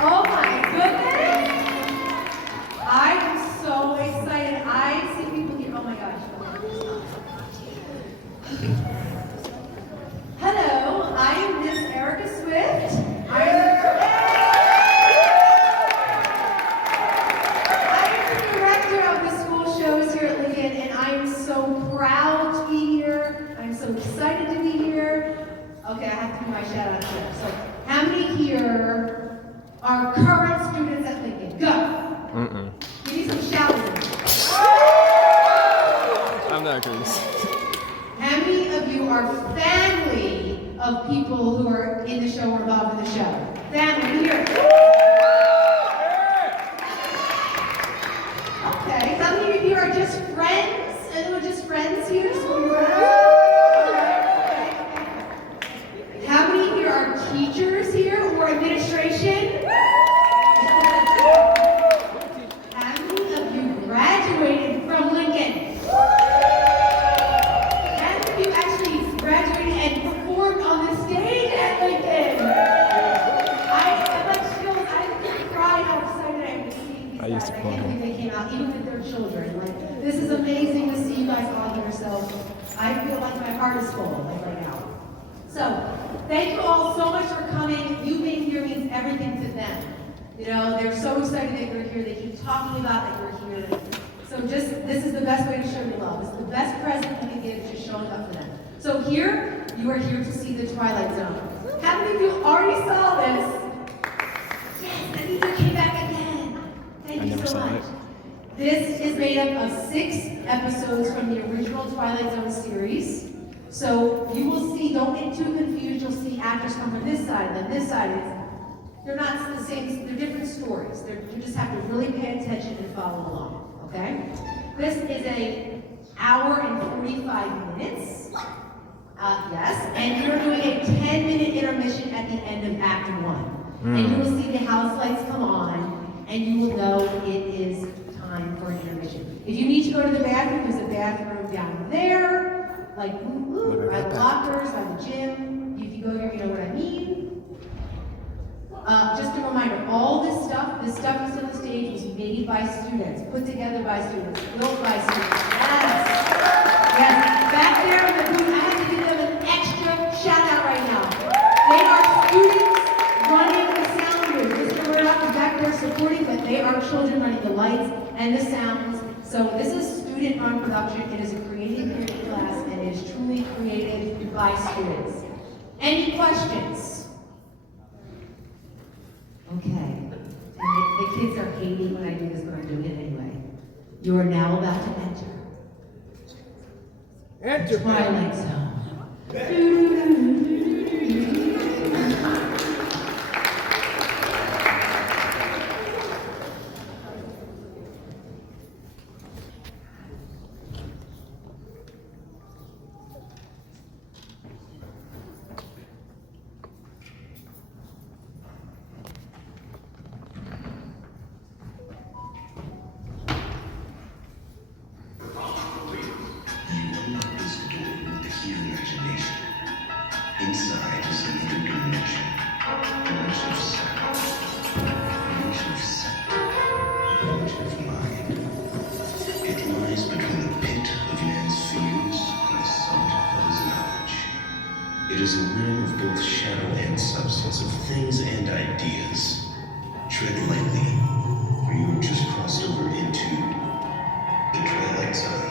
Oh my goodness! I am so excited. I see people here. Oh my gosh. Hello, I am Miss Erica Swift. I am the director of the school shows here at Lincoln, and I am so proud to be here. I'm so excited to be here. Okay, I have to do my shout out here. So, how many here are current students at Lincoln? Go! Give me some shouting. I'm not going to. How many of you are family of people who are in the show or involved in the show? Family here. Okay, how many of you are just friends? Anyone just friends here? How many here are teachers here or administration? How many of you graduated from Lincoln? How many of you actually graduated and performed on the stage at Lincoln? I'm like chills. I cried how excited I am to see these guys. I can't believe they came out, even with their children. Like, this is amazing to see you guys all here. So I feel like my heart is full right now. So thank you all so much for coming. You being here means everything to them. You know, they're so excited that you're here. They keep talking about that you're here. So this is the best way to show your love. This is the best present you can give, just showing up for them. So here, you are here to see the Twilight Zone. How many of you already saw this? Yes, and you came back again. Thank you so much. This is made up of 6 episodes from the original Twilight Zone series. So you will see, don't get too confused, you'll see actors come from this side and then this side. They're not the same, they're different stories. You just have to really pay attention and follow along, okay? This is an hour and 45 minutes. Yes, and you're doing a 10-minute intermission at the end of Act 1. And you will see the house lights come on, and you will know it is time for an intermission. If you need to go to the bathroom, there's a bathroom down there, like by the lockers, by the gym. If you go here, you know what I mean. Just a reminder, all this stuff you see on the stage was made by students, put together by students, built by students. Yes. Yes. Back there in the booth, I have to give them an extra shout out right now. They are students running the sound room. Mr. Murdoch is back there supporting, but they are children running the lights and the sounds. So this is student-run production. It is a creative theory class, and it is truly created by students. Any questions? Okay. And the kids are hating when I do this, but I'm doing it anyway. You are now about to enter Twilight Zone. Inside is another dimension. Dimension of sound. Dimension of sight. Dimension of mind. It lies between the pit of man's fears and the summit of his knowledge. It is a realm of both shadow and substance, of things and ideas. Tread lightly, for you have just crossed over into the Twilight Zone.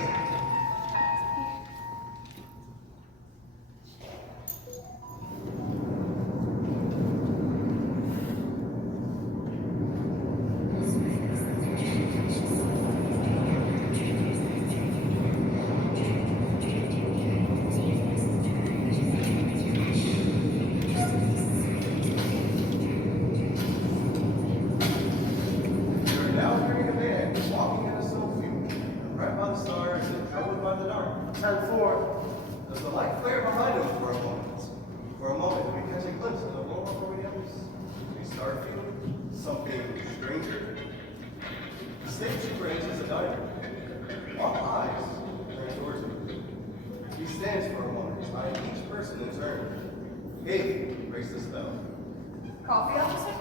And 4, does the light flare behind him for a moment? For a moment, we catch a glimpse of the world Orientals. A starfield, something stranger. The stage super enters a diner. All eyes turn towards him. He stands for a moment, eyeing each person in turn. Hey, breaks the spell. Coffee, officer?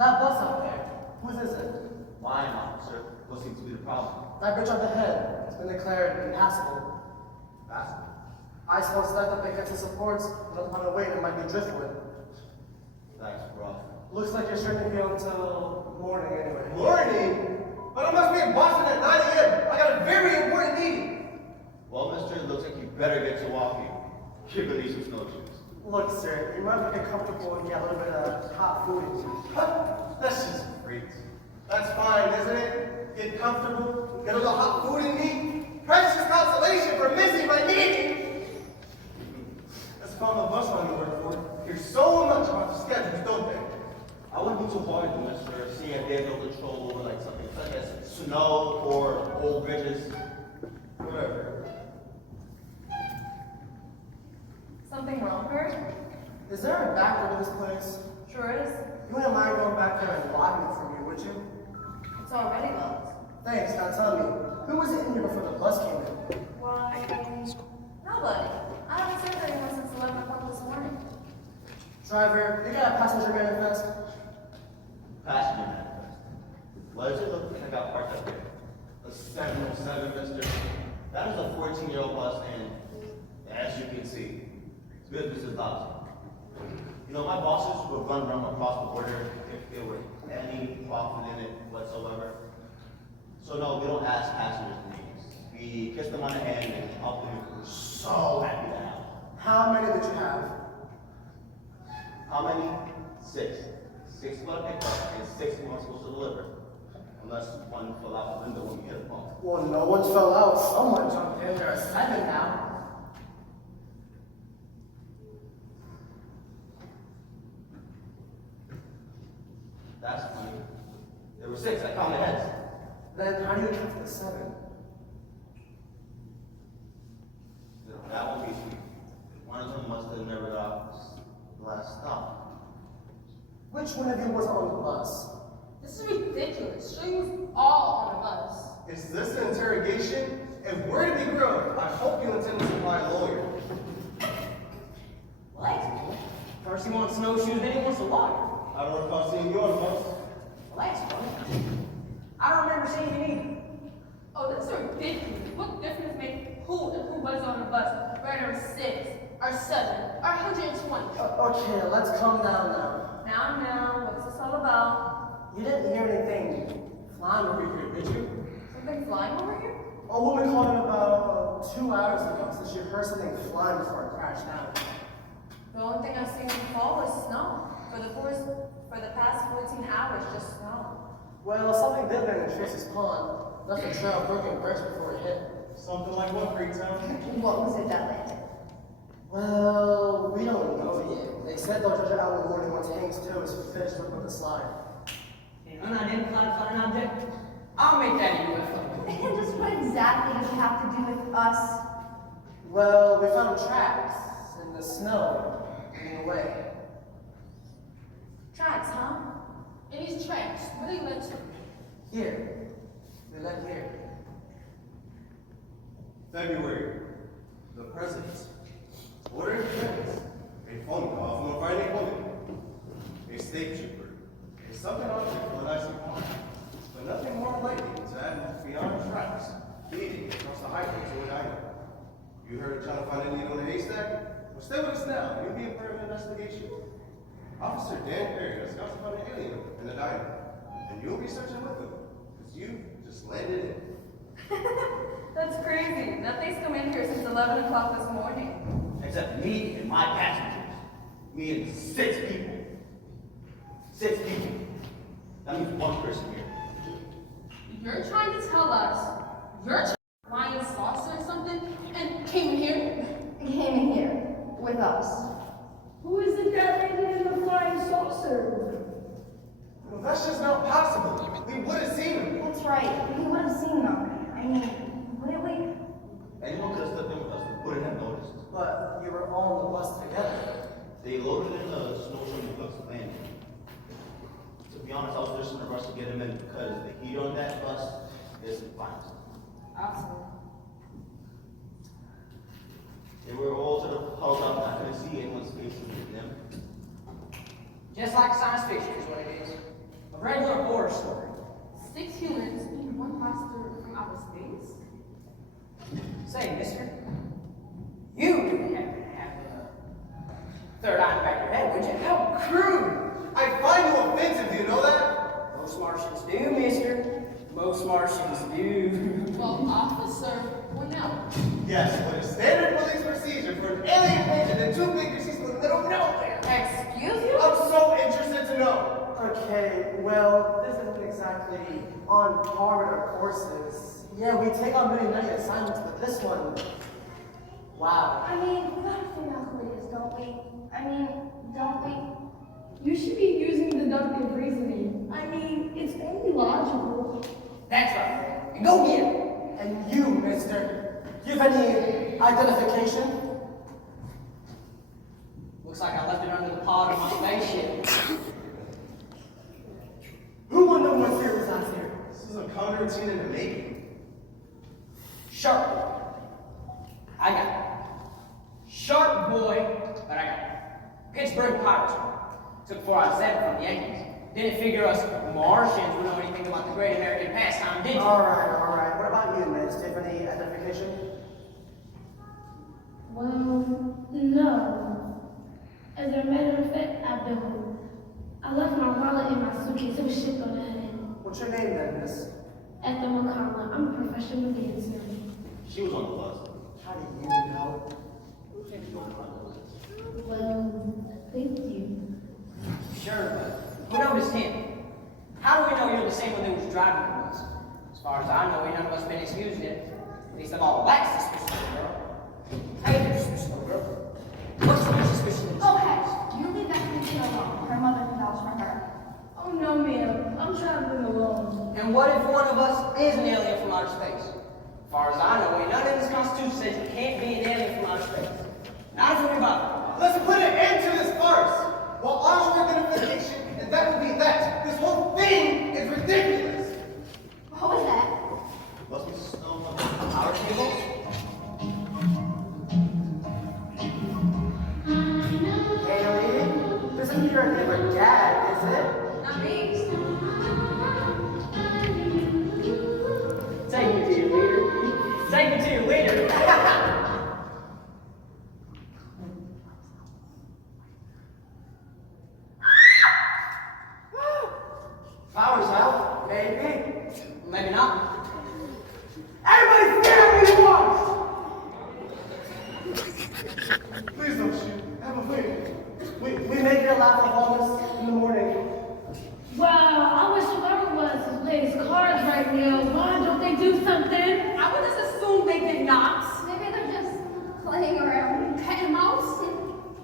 That bus out there, whose is it? Mine, officer. What seems to be the problem? That bridge up ahead. It's been declared impassable. Fast. Ice won't stack up against the supports, and upon a weight it might be driftwood. That's rough. Looks like you're stranded here until morning anyway. Morning? But I must be in Boston at 9 a.m. I got a very important meeting. Well, mister, it looks like you better get to walking. You're gonna need some snowshoes. Look, sir, you might as well get comfortable and get a little bit of hot food in you. That's just great. That's fine, isn't it? Get comfortable, get a little hot food in me. Precious consolation for missing my meeting. That's from the bus line you work for. Hear so much about the schedules, don't they? I wouldn't be too hard, mister, seeing if they have no control over like something such as snow or old bridges. Whatever. Something wrong, Bert? Is there a back door to this place? Sure is. You wouldn't mind going back there and locking it for me, would you? It's already locked. Thanks, now tell me, who was in here before the bus came in? Why, nobody. I haven't seen anyone since 11 o'clock this morning. Driver, you got a passenger manifest? Passenger manifest. What does it look like I got parked up here? A 707, mister. That is a 14-year-old bus, and as you can see, business is lousy. You know, my bosses would run around across the border if there were any profit in it whatsoever. So no, we don't ask passengers names. We kiss them on the hand and help them. We're so happy to help. How many did you have? How many? 6. 6 we gotta pick up, and 6 we weren't supposed to deliver. Unless one fell out the window when we hit a bump. Well, no one fell out. Someone jumped in. There are 7 now. That's funny. There were 6, I counted heads. Then how do you account for the 7? That won't be sweet. One of them must have never got the last stop. Which one of you was on the bus? This is ridiculous. Sure, you was all on a bus. Is this an interrogation? If we're to be grilled, I hope you intend to supply a lawyer. What? First he wants snowshoes, then he wants a lawyer. I don't recall seeing you on the bus. Well, that's funny. I don't remember seeing you either. Oh, that's ridiculous. What difference make who and who was on the bus? Whether it's 6, or 7, or 120. Okay, let's calm down now. Now, what's this all about? You didn't hear anything flying over here, did you? Something flying over here? A woman called in about 2 hours ago, said she heard something flying before it crashed down. The only thing I've seen fall is snow. For the past 14 hours, just snow. Well, something did land in Tracy's pond. Left a trail of broken bricks before it hit. Something like what, Freetown? What was it that landed? Well, we don't know yet. They said they'll judge it out in the morning once Hanks 2 is finished with the slide. An unidentified flying object? I'll make that a UFO. And just what exactly does it have to do with us? Well, we found tracks in the snow leading away. Tracks, huh? And these tracks, where they led to? Here. We left here. February. The President. Order of defense. A phone call from a Friday woman. A state trooper. A sunken object from an icy pond. But nothing more likely to add beyond tracks leading across the highway to what I know. You heard trying to find a needle in a haystack? Well, stay with us now. You'll be a part of the investigation. Officer Dan Perry has got to find an alien in the diner. And you'll be searching with him. Because you just landed in. That's crazy. Nothing's come in here since 11 o'clock this morning. Except me and my passengers. Me and 6 people. 6 people. That means 1 person here. You're trying to tell us you're flying saucer or something and came in here? Came in here with us. Who is it that landed in the flying saucer? Well, that's just not possible. We would have seen him. That's right. We would have seen them. I mean, wouldn't we? Anyone could have stepped in with us, we wouldn't have noticed. But you were all on the bus together. They loaded in the snowshoe and took the landing. To be honest, I was just in a rush to get him in because the heat on that bus isn't fine. Awesome. They were all sort of huddled up, and I couldn't see anyone's faces with them. Just like science fiction is what it is. regular horror story. 6 humans and 1 monster from outer space? Say, mister, you didn't happen to have a third eye in the back of your head, would you? How crude! I find you offensive, do you know that? Most Martians do, mister. Most Martians do. Well, officer, well, no. Yes, but it's standard police procedure for an alien pigeon and 2 big she's in the middle of nowhere. Excuse you? I'm so interested to know. Okay, well, this isn't exactly on par with our courses. Yeah, we take on many assignments, but this one, wow. I mean, we gotta figure out who it is, don't we? I mean, don't we? You should be using deductive reasoning. I mean, it's only logical. That's right. And go get him. And you, mister, do you have any identification? Looks like I left it under the pod of my spaceship. Who won the one series last year? This is a con routine in the making. Sharp boy. I got it. Sharp boy, but I got it. Pittsburgh Pirates. Took 4 out of 7 from the Yankees. Didn't figure us Martians would know anything about the great American pastime, did you? All right. What about you, miss? Do you have any identification? Well, no. As a matter of fact, I don't. I left my wallet in my suitcase. It was shipped on ahead. What's your name then, miss? At the Makala, I'm a professional dancer. She was on the bus. How do you know? Well, thank you. Sure, but who noticed him? How do we know you're the same one that was driving the bus? As far as I know, ain't none of us been excused yet. At least I'm all wax suspicious of the girl. How you been suspicious of the girl? What's so suspicious? Okay, you leave that kid alone. Her mother can vouch for her. Oh no, ma'am. I'm traveling alone. And what if one of us is an alien from outer space? As far as I know, ain't none of this Constitution says you can't be an alien from outer space. Not if we're about Let's put an end to this farce. Well, ours for identification, and that will be that. This whole thing is ridiculous. What was that? Must be some of our tables. Haley, this isn't your name or dad, is it? Not me. Take me to your leader. Take me to your leader. Flowers out, maybe. Maybe not. Everybody stand me once! Please don't shoot. Have a wait. We make it laugh of homeless in the morning. Well, I wish whoever was plays cards right now. Why don't they do something? I would just assume they did not. Maybe they're just playing around. Cat and mouse?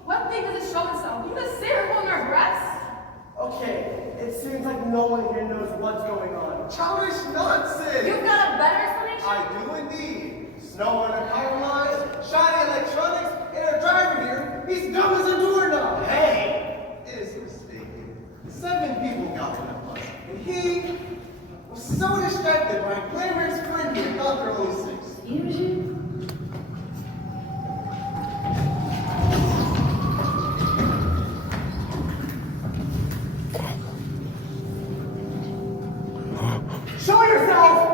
What thing does it show itself? You just sit here holding our breaths? Okay, it seems like no one here knows what's going on. Childish nonsense. You've got a better explanation? I do indeed. Snow on the power lines, shiny electronics, and our driver here, he's dumb as a doorknob. Hey, it is mistaken. 7 people got on the bus, and he was so distracted by a glamorous friend here thought there were only 6. Excuse you? Show yourself!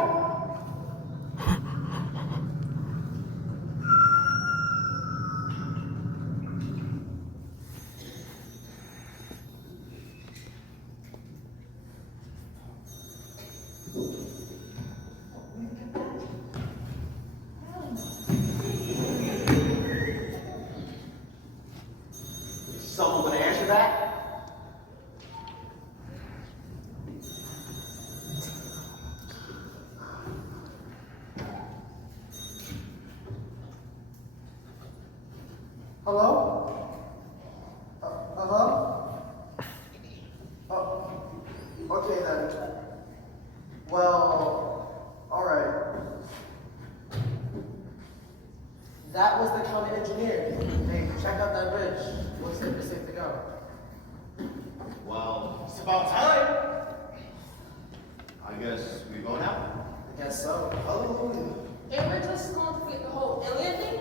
Someone would answer that? Hello? Hello? Oh, okay then. Well, alright. That was the county engineer. Hey, check out that bridge. Looks like it's safe to go. Well, It's about time. I guess we go now. I guess so. Hallelujah. And we're just going to flip the whole alien thing?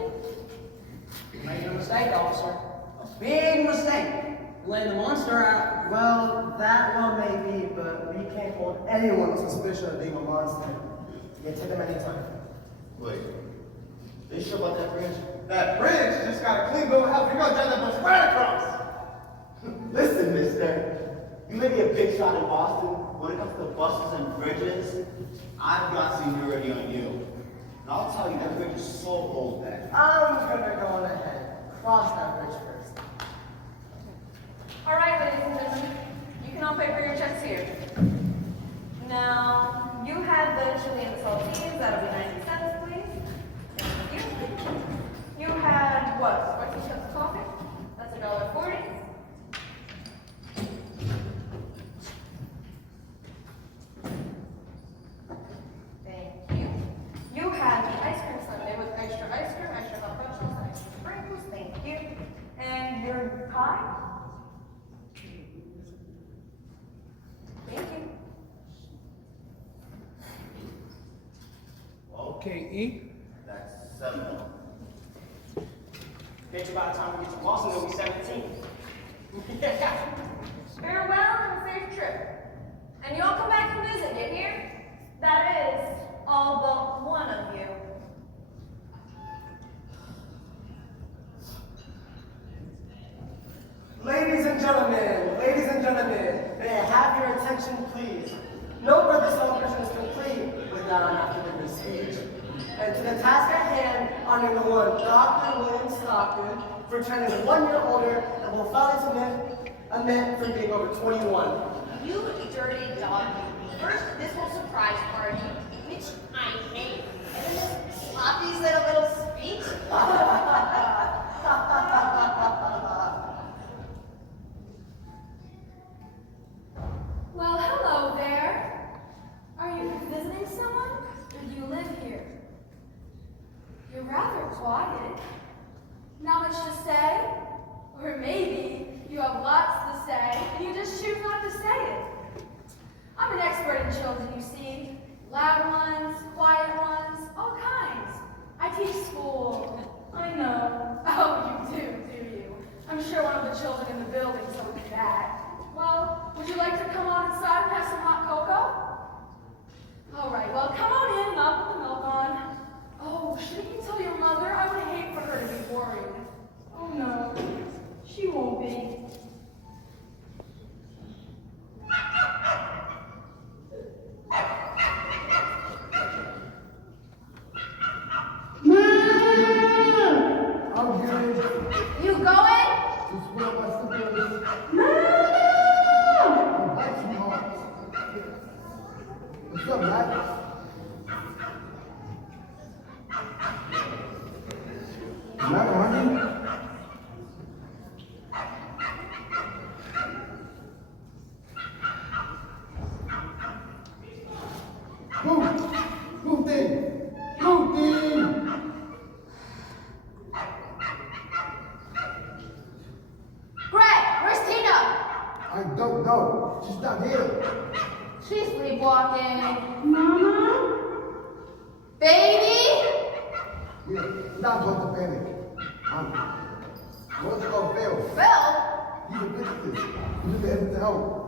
You made a mistake, officer. A big mistake. letting the monster out. Well, that one may be, but we can't hold anyone on suspicion of being a monster. You can take them anytime. Wait. Are you sure about that bridge? That bridge just got a clean bill of health. You're gonna drive that bus right across. Listen, mister. You may be a big shot in Boston. When it comes to buses and bridges, I've got seniority on you. And I'll tell you, that bridge is so old that. I'm gonna go on ahead. Cross that bridge first. All right, ladies and gentlemen, you can all pay for your checks here. Now, you had the chili and saltines. That'll be 90 cents, please. Thank you. You had what? Spicy cups of coffee? That's $1.40. Thank you. You had the ice cream sundae with extra ice cream, extra jalapenos, extra sprinkles. Thank you. And your pie? Thank you. Okay, E. That's $7. Bet you by the time we get to Boston, it'll be 17. Farewell and a safe trip. And you all come back and visit, you hear? That is, all but one of you. Ladies and gentlemen, may I have your attention, please? No birthday celebration is complete without an after-dinner speech. And to the task at hand, honoring the one Dr. William Stockton for turning 1 year older and will finally admit for being over 21. You dirty dog. First, this whole surprise party, which I hate. And then this sloppy little speech. Well, hello there. Are you visiting someone, or do you live here? You're rather quiet. Not much to say? Or maybe you have lots to say, and you just choose not to say it. I'm an expert in children, you see. Loud ones, quiet ones, all kinds. I teach school. I know. Oh, you do you? I'm sure one of the children in the building told you that. Well, would you like to come on inside and have some hot cocoa? All right, well, come on in and I'll put the milk on. Oh, shouldn't you tell your mother? I would hate for her to be worried. Oh, no, she won't be. I'm good. You going? Just where my slippers. Like some hearts. What's up, Matt? Matt, honey? Greg, where's Tina? I don't know. She's not here. She's sleepwalking. Mama? Baby? We're not going to panic. I'm going to call Phil. Phil? He's a physicist. He's just headed to help.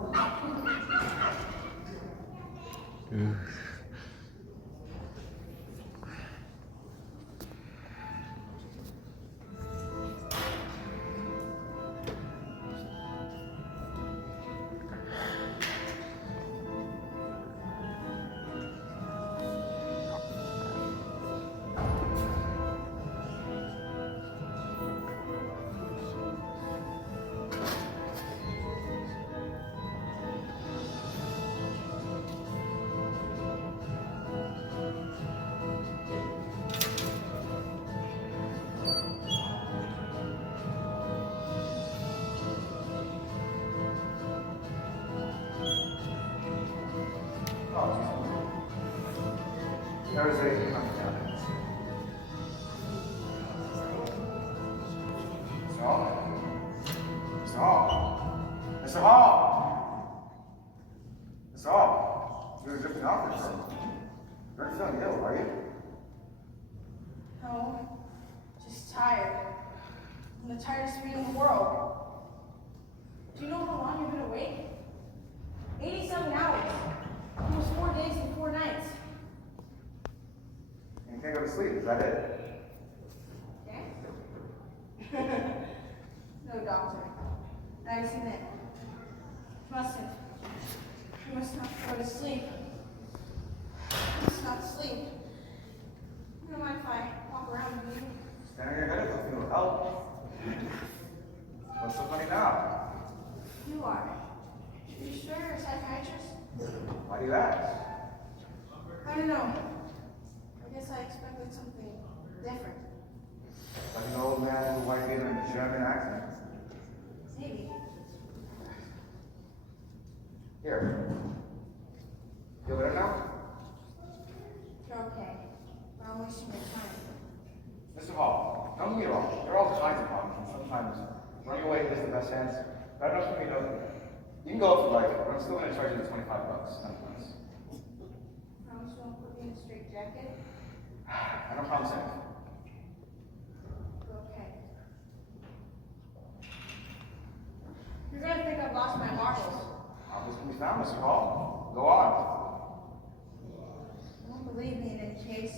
There is a contact. Mr. Hall? Mr. Hall? Mr. Hall? Mr. Hall? You're in a different outfit, sir. You're not feeling ill, are you? No, just tired. I'm the tiredest man in the world. Do you know how long you've been awake? 87 hours. Almost 4 days and 4 nights. And you can't go to sleep, is that it? Yeah? No, doctor. I submit. Mustn't. You must not go to sleep. You must not sleep. You don't mind if I walk around with you? Stand on your head if you feel help. What's so funny now? You are. You sure you're a psychiatrist? Why do you ask? I don't know. I guess I expected something different. Like an old man with a white beard and a German accent. Maybe. Here. Feel better now? You're okay. But I'm wasting your time. Mr. Hall, don't get me wrong. There are all kinds of problems, and sometimes running away is the best answer. But I don't think you know that. You can go if you like it, but I'm still going to charge you the $25, nonetheless. Promise you won't put me in a straight jacket? I don't promise anything. Okay. You're gonna think I've lost my marbles. Marbles can be found, Mr. Hall. Go on. You won't believe me in any case.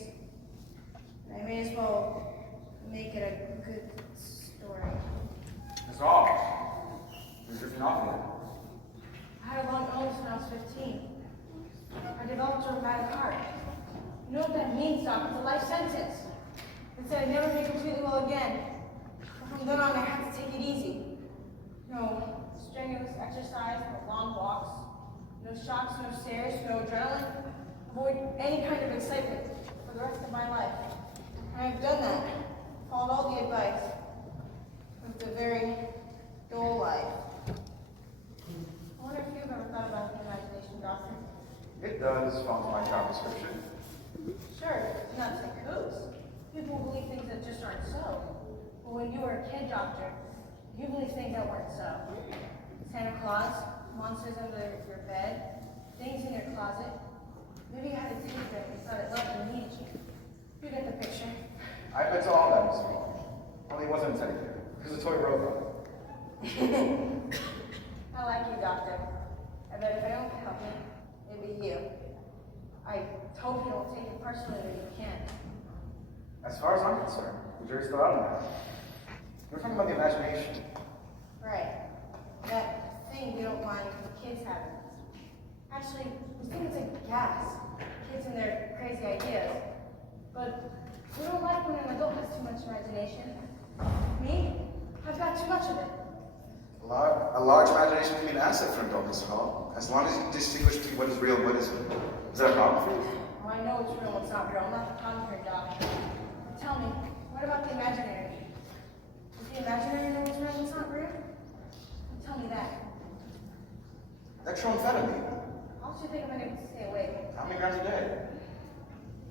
And I may as well make it a good story. Mr. Hall, you're drifting off here. I had a long illness when I was 15. I developed a rheumatic heart. You know what that means, Doc? It's a life sentence. It said I'd never be completely well again. But from then on, I had to take it easy. No strenuous exercise, no long walks, no shocks, no stairs, no adrenaline. Avoid any kind of excitement for the rest of my life. And I've done that. Followed all the advice. Lived a very dull life. I wonder if you've ever thought about the imagination, Doctor. It does follow my job description. Sure, it's not like whose. People believe things that just aren't so. But when you were a kid, Doctor, you believed things that weren't so. Santa Claus, monsters under your bed, things in your closet. Maybe you had a teacher that you thought it loved and needed you. You get the picture. I bet to all that, Mr. Hall. Only it wasn't intended here. It was a toy robot. I like you, Doctor. I bet if anyone can help me, it'd be you. I hope you don't take it personally that you can't. As far as I'm concerned, the jury's still out on that. We're talking about the imagination. Right. That thing we don't mind kids having. Actually, we think it's like gas. Kids and their crazy ideas. But we don't like when an adult has too much imagination. Me? I've got too much of it. A large imagination can be an asset for an adult, Mr. Hall, as long as you distinguish between what is real and what isn't. Is that a problem for you? Oh, I know what's real and what's not real. I'm not the conjurer, Doc. Tell me, what about the imaginary? Does the imaginary know what's real and what's not real? Tell me that. Electroamphetamine. How much do you think I'm able to stay awake? How many grams a day?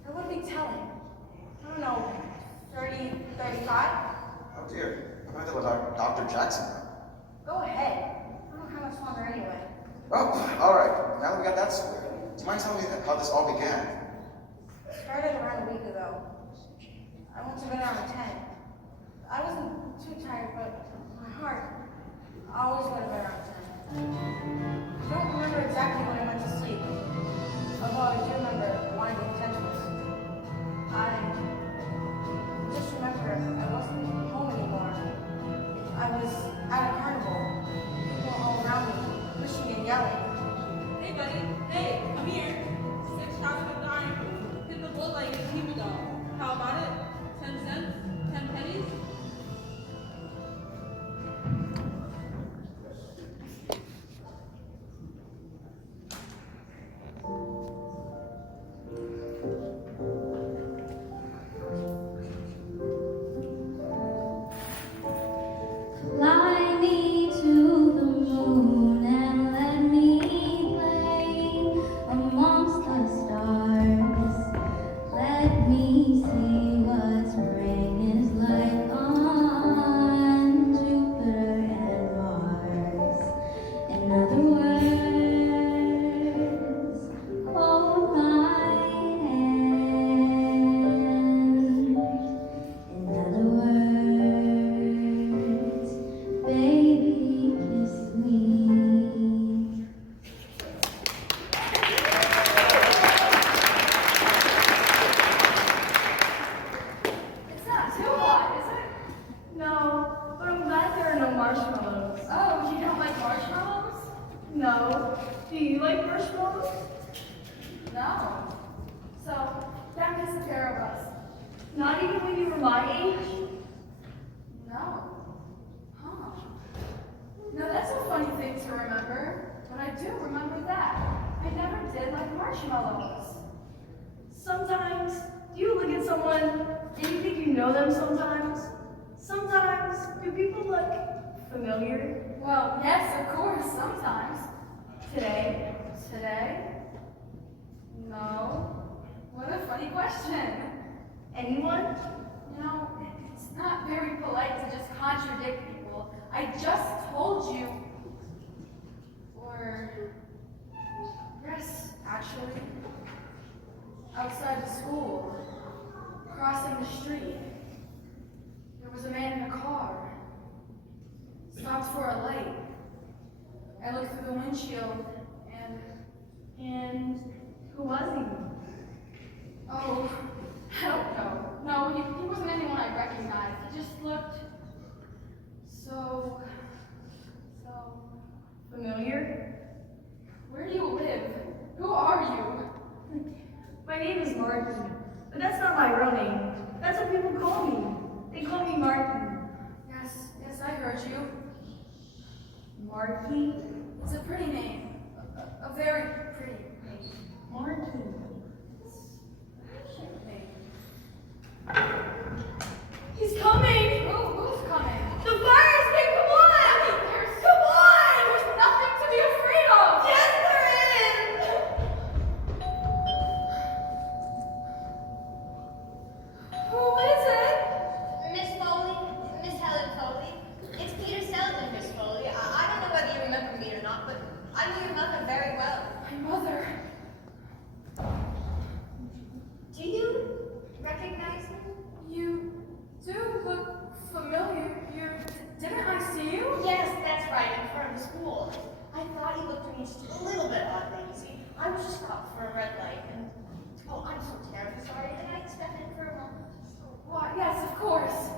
I would be telling. I don't know, 30, 35? Oh dear. I'm going to let Dr. Jackson know. Go ahead. I don't have much longer anyway. Well, alright. Now that we got that squared, do you mind telling me how this all began? It started around a week ago. I went to bed around 10. I wasn't too tired, but my heart, I always went to bed around 10. I don't remember exactly when I went to sleep. Although I do remember wanting the potentials. I just remember I wasn't home anymore. I was at a carnival. People were all around me, pushing and yelling. Hey buddy, hey, come here. 6 shots of a dime. Hit the bullseye and keep it up. How about it? 10 cents? 10 pennies? Fly me to the moon and let me play amongst the stars. No. Do you like marshmallows? No. So, that makes a pair of us. Not even when you were my age? No. Huh. Now that's a funny thing to remember, but I do remember that. I never did like marshmallows. Sometimes, do you look at someone and you think you know them sometimes? Sometimes, do people look familiar? Well, yes, of course, sometimes. Today? Today? No. What a funny question. Anyone? You know, it's not very polite to just contradict people. I just told you. Or, yes, actually. Outside the school, crossing the street, there was a man in a car. Stopped for a light. I looked through the windshield And who was he? oh, I don't know. No, he wasn't anyone I recognized. He just looked so Familiar? Where do you live? Who are you? My name is Marky, but that's not my real name. That's what people call me. They call me Marky. Yes, I heard you. Marky? It's a pretty name. A very pretty name. Marky. He's coming! Who's coming? The fire escape, come on! Come on! There's nothing to be afraid of! Yes, there is! Who is it? Miss Foley, Miss Helen Foley. It's Peter Selden, Miss Foley. I don't know whether you remember me or not, but I knew your mother very well. My mother. Do you recognize me? You do look familiar. Didn't I see you? Yes, that's right, in front of the school. I thought you looked at me just a little bit oddly, you see. I was just stopped for a red light, and oh, I'm so terribly sorry. Did I step in for a moment? Why, yes, of course.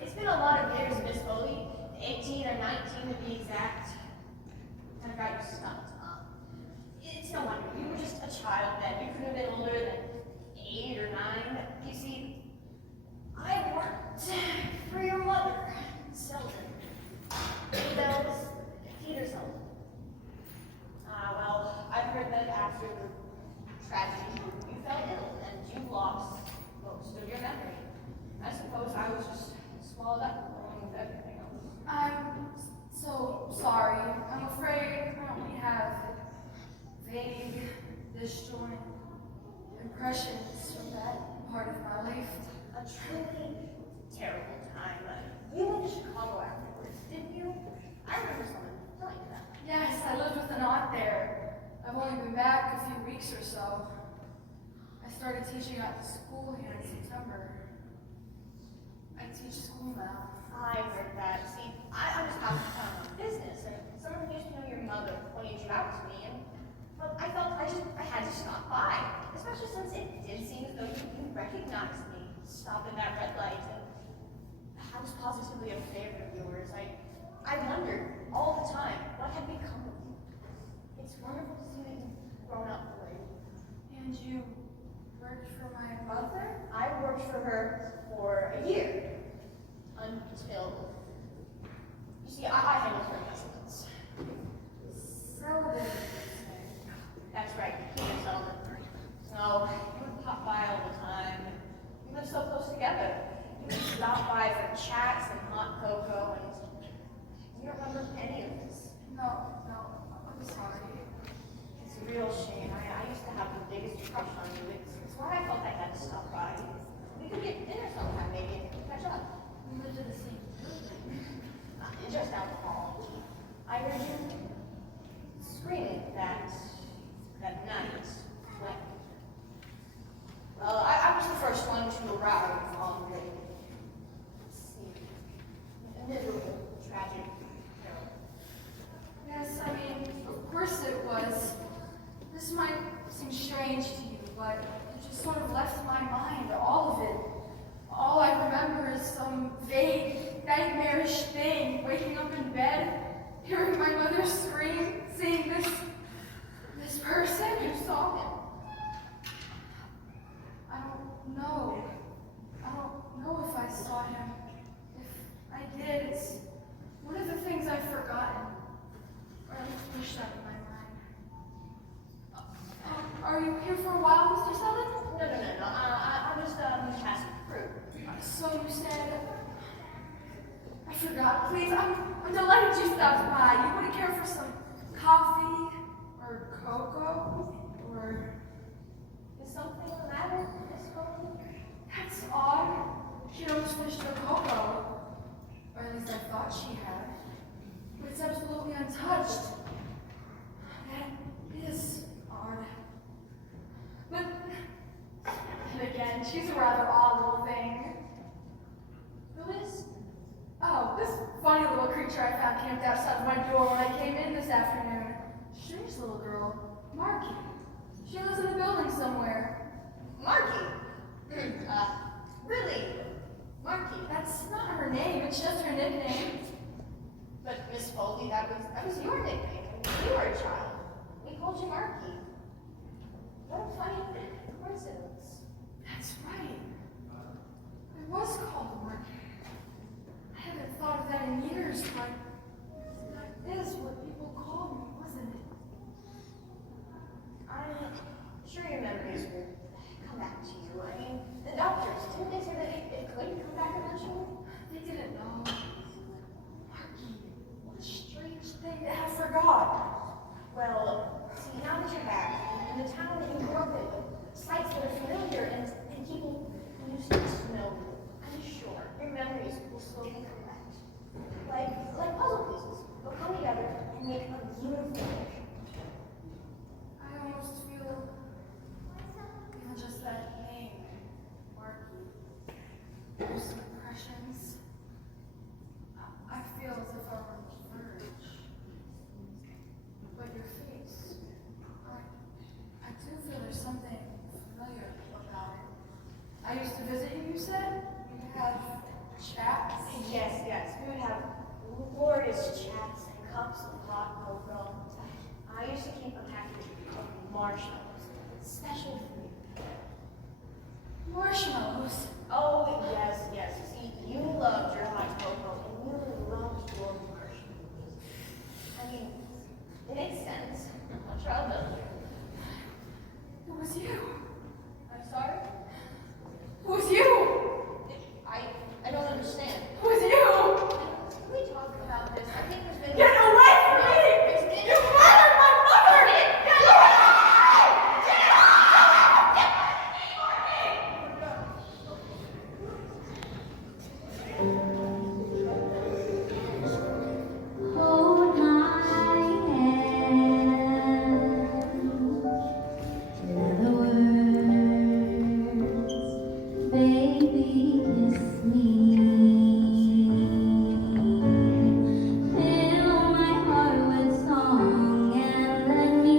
It's been a lot of years, Miss Foley. 18 or 19 to be exact. I got you stumped. It's no wonder. You were just a child then. You couldn't have been older than 8 or 9. You see, I worked for your mother, Selden. That was Peter Selden. Well, I've heard that after the tragedy, you fell ill and you lost most of your memory. I suppose I was just swallowed up along with everything else. I'm so sorry. I'm afraid I only have vague, disjointed impressions from that part of my life. A truly terrible time. You went to Chicago afterwards, didn't you? I remember someone telling me that. Yes, I lived with an aunt there. I've only been back a few weeks or so. I started teaching at the school here in September. I teach school now. I heard that. See, I'm just out of town on business, and someone who used to know your mother pointed you out to me, and well, I felt I had to stop by, especially since it did seem as though you recognized me, stopped at that red light, and I was positively a favorite of yours. I wondered all the time what had become of you. It's wonderful to see that you've grown up for you. And you worked for my mother? I worked for her for a year. Until, you see, I handled her residence. Selden. That's right, Peter Selden. So, you would pop by all the time. We lived so close together. You would stop by for chats and hot cocoa, and you don't remember any of this. No, I'm sorry. It's a real shame. I used to have the biggest crush on you. It's why I felt I had to stop by. We could get dinner sometime, maybe, and catch up. We lived in the same building. Just out the hall. I heard you screaming that night. Well, I was the first one to arrive on the scene. A miserable, tragic peril. Yes, I mean, of course it was. This might seem strange to you, but it just sort of left my mind, all of it. All I remember is some vague, nightmarish thing, waking up in bed, hearing my mother scream, seeing this I forgot. Please, I'm delighted you stopped by. You wouldn't care for some coffee or cocoa or... Is something the matter, Miss Foley? That's odd. She almost finished her cocoa. Or at least I thought she had. But it's absolutely untouched. That is odd. But and again, she's a rather odd little thing. Who is? Oh, this funny little creature I found camped outside of my door when I came in this afternoon. Strange little girl, Marky. She lives in the building somewhere. Marky. Really? Marky. That's not her name, it's just her nickname. But Miss Foley, that was your nickname when you were a child. We called you Marky. What a funny coincidence. That's right. I was called Marky. I haven't thought of that in years, but that is what people called me, wasn't it? I'm sure your memories will come back to you. I mean, the doctors, didn't they say that it could come back eventually? They didn't know. Marky, what a strange thing to have forgot. Well, see, now that you're back, in the town that you grew up in, with sights that are familiar and people who used to know you, I'm sure your memories will slowly come back. Like puzzle pieces. They'll come together and make a beautiful picture. I almost feel even just that name, Marky, those impressions. I feel as if I were on the verge. But your face, I do feel there's something familiar about it. I used to visit you said? We have chats? Yes. We would have glorious chats and cups of hot cocoa. I used to keep a package of marshmallows, special for you. Marshmallows? Oh, yes. See, you loved your hot cocoa and you loved your marshmallows. I mean, it makes sense. A child does. It was you. I'm sorry? It was you. I don't understand. It was you. Can we talk about this? I think there's been... Get away from me! You murdered my mother! Get away! Hold my hand. Never words, baby, kiss me. Fill my heart with song and let me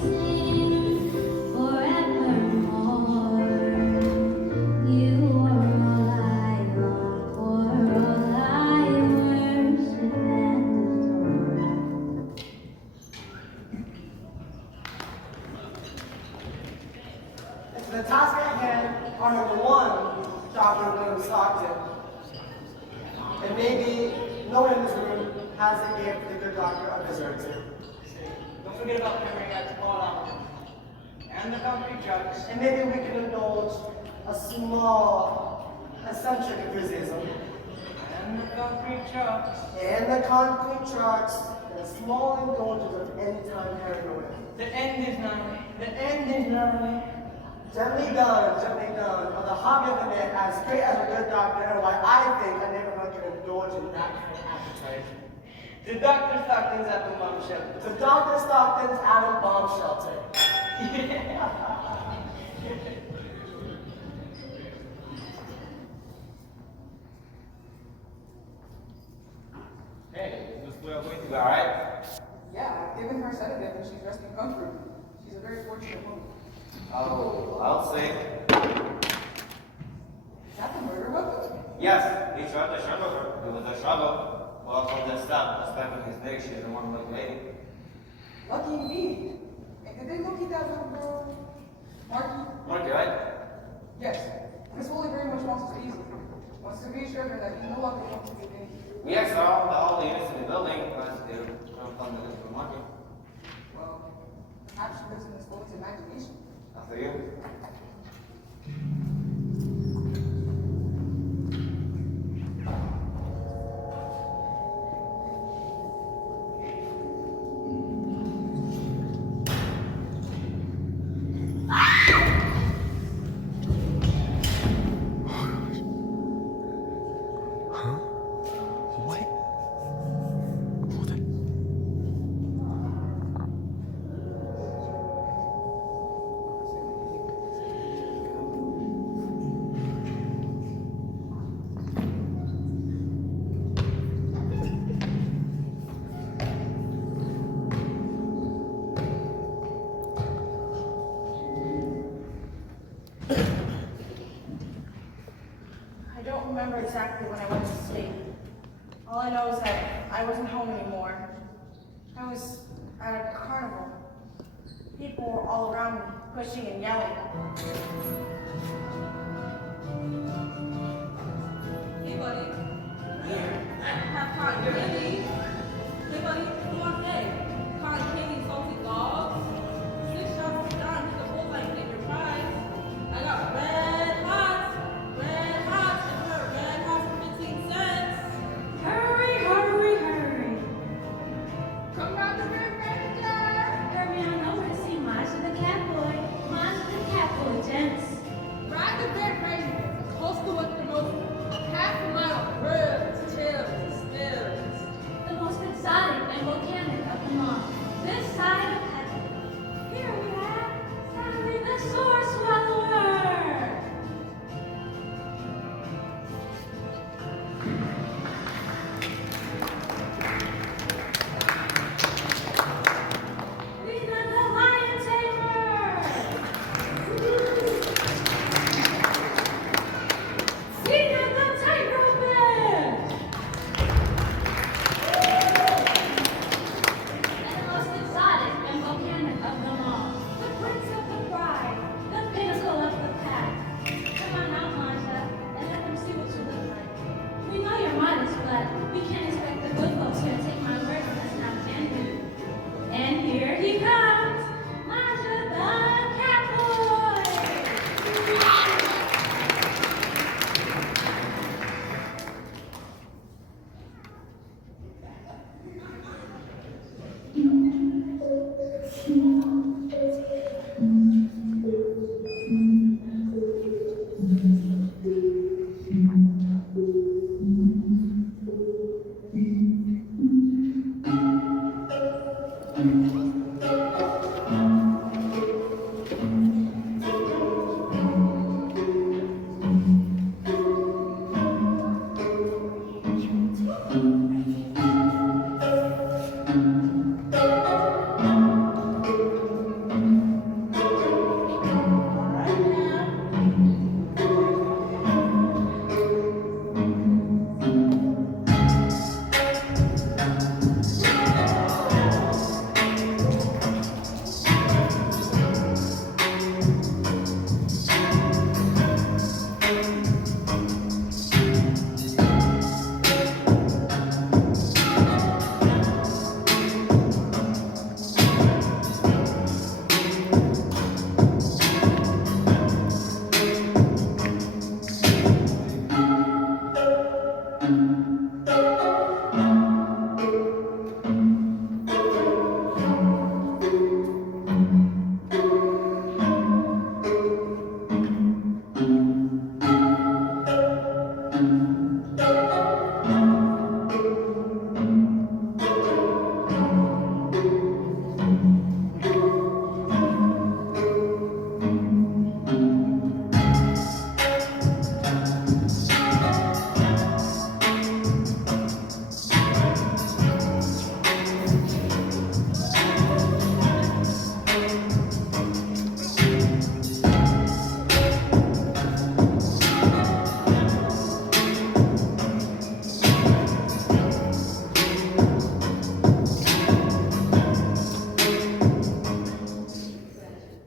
sing forevermore. You are all I long for, all I worship and adore. And to the task at hand are number one, Dr. William Stockton. And maybe no one in this room has a gift the good doctor observes it. Don't forget about memory at tomorrow. And the concrete jugs. And maybe we can indulge a small eccentric enthusiasm. And the concrete jugs. And the concrete trucks, and a small indulgence of anytime paranoia. The end is nigh. The end is nigh. Gently done, of the hobby of the man, as great as a good doctor, and why I think a neighborhood can indulge in that kind of appetite. To Dr. Stockton's apple bomb shelter. To Dr. Stockton's atom bomb shelter. Hey, is this way I'm going to go, alright? Yeah, I've given her a sedative and she's resting comfortably. She's a very fortunate woman. Oh, I'll say. Is that the murder weapon? Yes, he tried to struggle her. It was a struggle. Well, from the stop, respecting his neck, she didn't want to look lady. Lucky indeed. And did they locate that little girl? Marky? Marky, right? Yes. Miss Foley very much wants to speak with you. Wants to reassure her that he no longer wants to be named. We asked all the units in the building, but they don't come to look for Marky. Well, perhaps she lives in Miss Foley's imagination. After you. exactly when I went to sleep. All I know is that I wasn't home anymore. I was at a carnival. People were all around me, pushing and yelling. Hey, buddy. Have cotton candy. Hey, buddy, come on, hey. Cotton candy, salty dogs. 6 shots of John, hit the bullseye and get your prize. I got red hots, and her red hots for 15 cents. Hurry, hurry, hurry. Come down the river, Hurry on over to see Masha the cat boy. Masha the cat boy, gents. Ride the red ranger, close to what the most half a mile of ribs, tails, and stills. The most exotic and volcanic of them all. This side of heaven. Here we have Sally the Sword Swallower. Lena the Lion Tamer. Lena the Tightrope Man. And the most exotic and volcanic of them all, the Prince of the Pride, the pinnacle of the pack. Come on out, Manja, and let them see what you look like. We know you're modest, but we can't expect the good folks here to take my word for us now, can we? And here he comes, Manja the Catboy!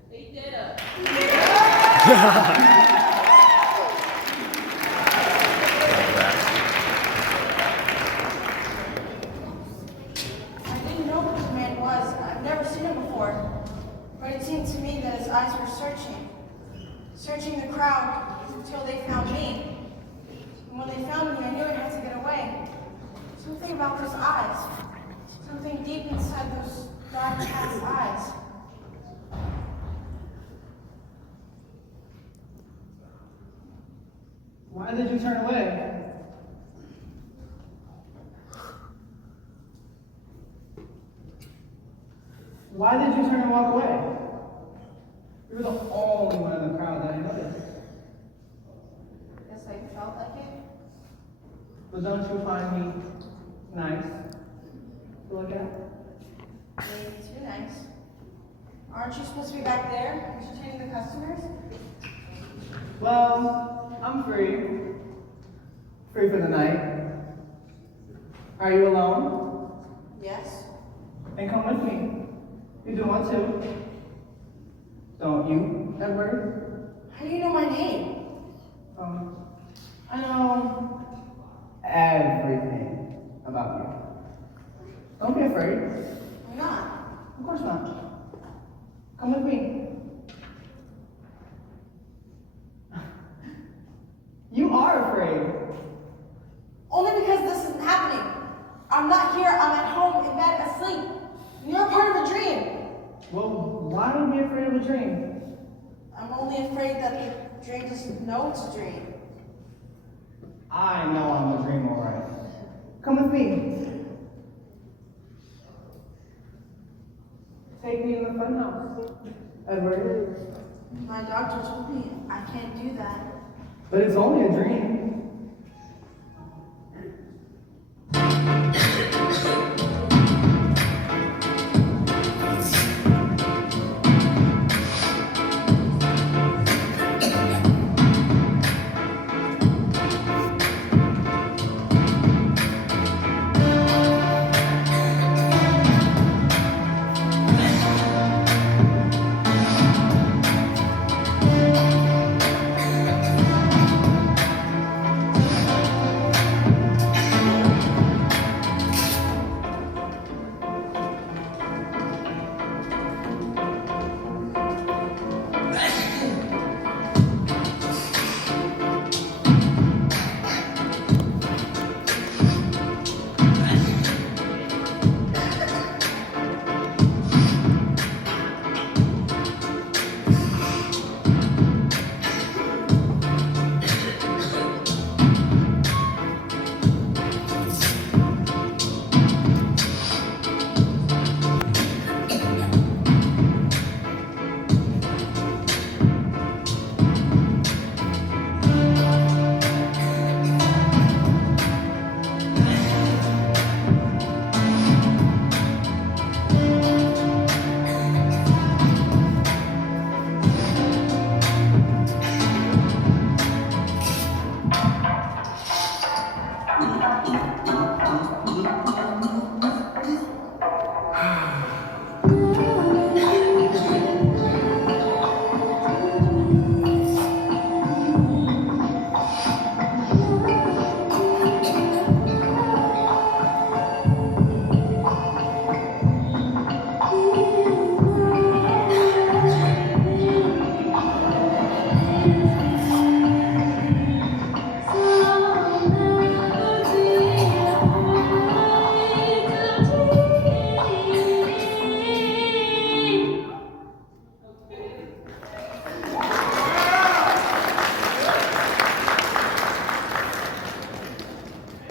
They did it. I didn't know who the man was. I've never seen him before. But it seemed to me that his eyes were searching the crowd until they found me. And when they found me, I knew I had to get away. Something about those eyes. Something deep inside those dark cat's eyes. Why did you turn away? Why did you turn and walk away? You were the only one in the crowd that I noticed. Guess I felt like it. But don't you find me nice to look at? Maybe too nice. Aren't you supposed to be back there, entertaining the customers? Well, I'm free. Free for the night? Are you alone? Yes. Then come with me. You do want to. Don't you, Edward? How do you know my name? I know everything about you. Don't be afraid. I'm not. Of course not. Come with me. You are afraid. Only because this isn't happening. I'm not here, I'm at home in bed asleep. You're a part of a dream. Well, why would you be afraid of a dream? I'm only afraid that the dream doesn't know it's a dream. I know I'm a dream, all right. Come with me. Take me in the funhouse, Edward. My doctor told me I can't do that. But it's only a dream.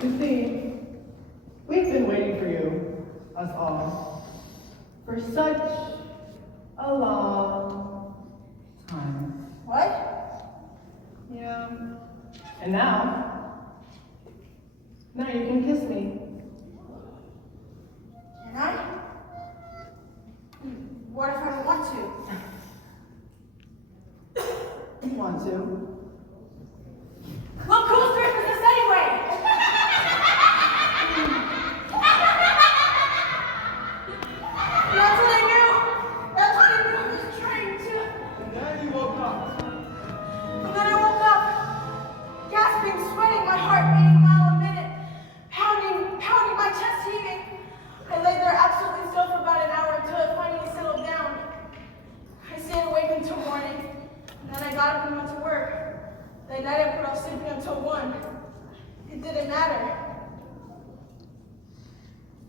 You see, we've been waiting for you, us all, for such a long time. What? Yeah. And now you can kiss me. Can I? What if I don't want to? You want to? What cool script is this anyway? That's what I knew. That's what I knew I was trying to. And then you woke up. And then I woke up, gasping, sweating, my heart beating a mile a minute, pounding, my chest heaving. I lay there absolutely still for about an hour until it finally settled down. I stayed awake until morning, and then I got up and went to work. That night I put off sleeping until 1. It didn't matter.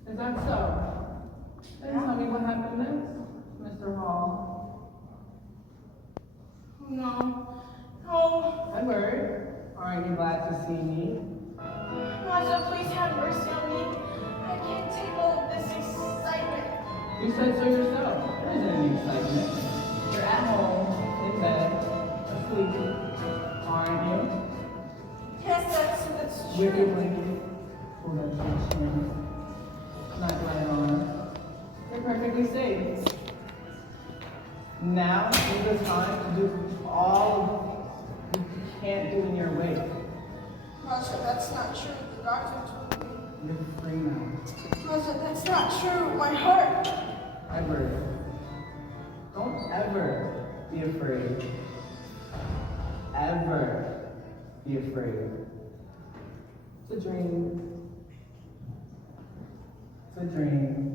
Is that so? Then tell me what happened next, Mr. Hall. No. Oh, Edward, aren't you glad to see me? Master, please have mercy on me. I can't take all of this excitement. You said so yourself. There isn't any excitement. You're at home, in bed, asleep, aren't you? Yes, that's With your true. blanket pulled up to your chin, not right on. You're perfectly safe. Now is the time to do all you can't do in your wake. Raja, that's not true. The doctor told me. You're free now. Raja, that's not true. My heart. Ever. Don't ever be afraid. Ever be afraid. It's a dream. It's a dream.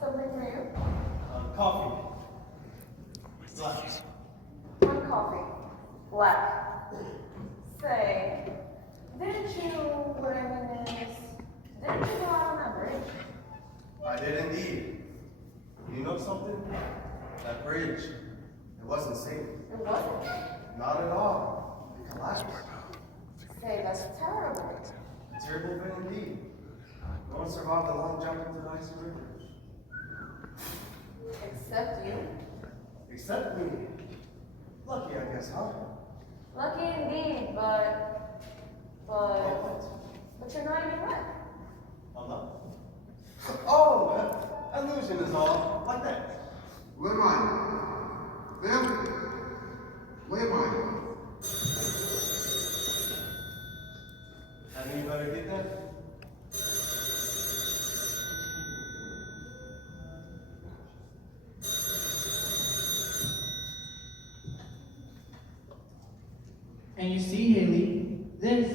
Something for you? Coffee. Black. One coffee. Black. Say, didn't you, what I mean is, didn't you go out on that bridge? I did indeed. You know something? That bridge, it wasn't safe. It wasn't. Not at all. It collapsed. Say, that's terrible. Terrible event indeed. No one survived the long jump into the icy river. Except you. Except me. Lucky, I guess, huh? Lucky indeed, but you're not even wet. I'm not. Oh, illusion is all. Like that. Where am I? Ma'am? Where am I? Have anybody get that? And you see, Haley, this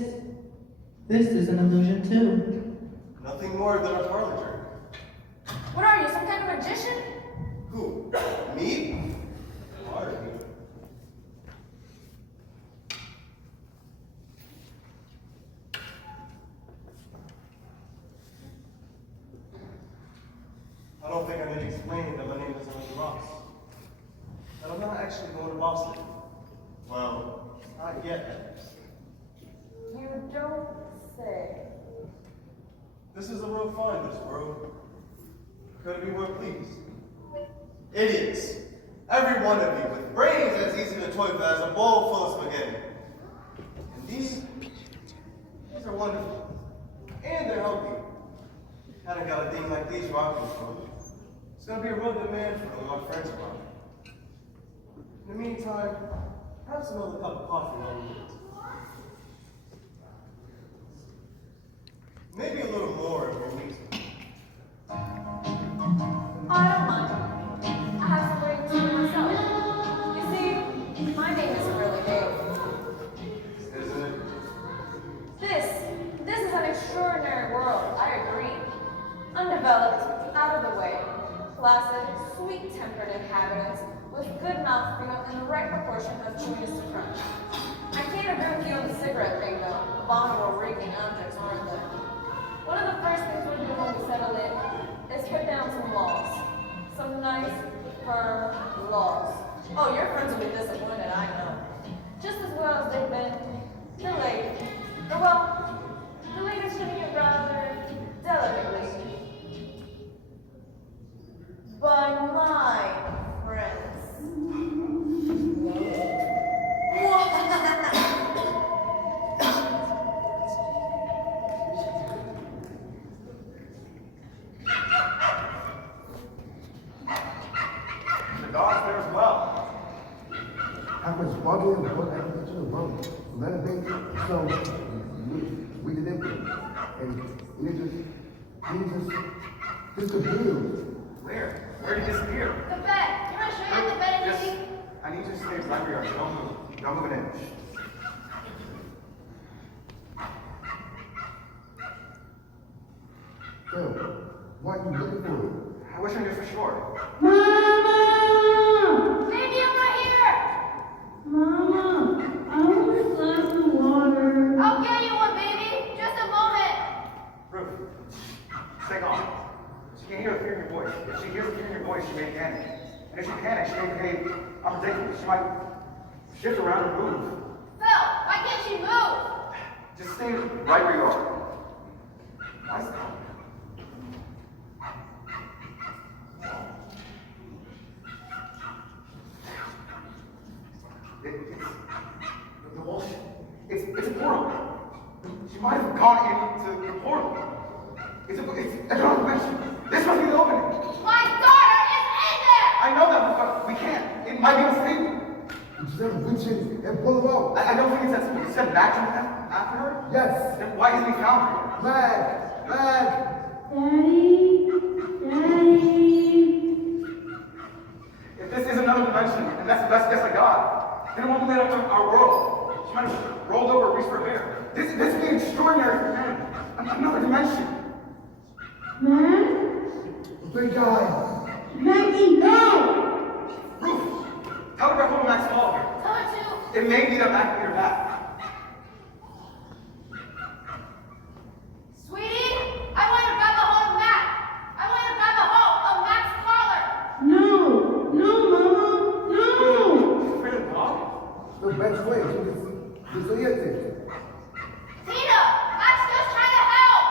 is an illusion too. Nothing more than a parlor trick. What are you, some kind of magician? Who? Me? Are you? I don't think I need to explain that my name is Lincoln Ross. And I'm not actually going to Boston. Well, not yet. You don't say. This is a real find, this world. Could it be more pleased? Idiots! Every one of you with brains as easy to toy with as a bowl full of spaghetti. And these are wonderful. And they're healthy. Hadn't got a thing like these rocking for. It's gonna be a real demand for them, my friends around. In the meantime, have some other cup of coffee while we wait. Maybe a little more if we need to. I don't mind. I have some waiting to do myself. You see, my name isn't really Dave. Isn't it? This is an extraordinary world, I agree. Undeveloped, out of the way, placid, sweet-tempered inhabitants with good mouthfeel and the right proportion of chewiness to crunch. I can't agree with you on the cigarette thing, though. Abominable reeking objects, aren't they? One of the first things we'll do when we settle in is put down some laws. Some nice, firm laws. Oh, your friends will be disappointed, I know. Just as well as they've been delayed. Or well, delayed is putting it rather delicately. By my friends. The dog's there as well. I was bugging and what I did to the road. Let it be. So we did it. And he just disappeared. Where? Where did he disappear? The bed. Can I show you the bed, Just, Andy? I need you to stay right where you are. Don't move. Don't move an inch. Phil, what are you looking for? I wish I knew for sure. Baby, I'm right here. Mama, I want a glass of water. I'll get you one, baby. Just a moment. Ruth, stay calm. She can hear the fear in your voice. If she hears the fear in your voice, she may panic. And if she panics, she may behave unpredictably. She might shift around and move. Phil, why can't she move? Just stay right where you are. Nice. The wall. It's a portal. She might have gone into the portal. It's another dimension. This must be the opening. My daughter is in there! I know that, but we can't. It might be unstable. You said witches and pull them out. I don't think it's that simple. You said Mac after her? Yes. Then why isn't he found her? Mag. Daddy, If this is another dimension, and that's the best guess I got, then it won't be lit up to our world. She might have rolled over and reached for her hair. This would be extraordinary for him. Another dimension. Mag, Big guy. Maggie, no! Ruth, tell her to hold Max Waller. Tell her to. It may be that Mac can get her back. Sweetie, I want to grab a hold of Mac. I want to grab a hold of Mac's collar. No, Mama, no! She's afraid of the dog? The best way. Just say it. Tina, Mac's just trying to help.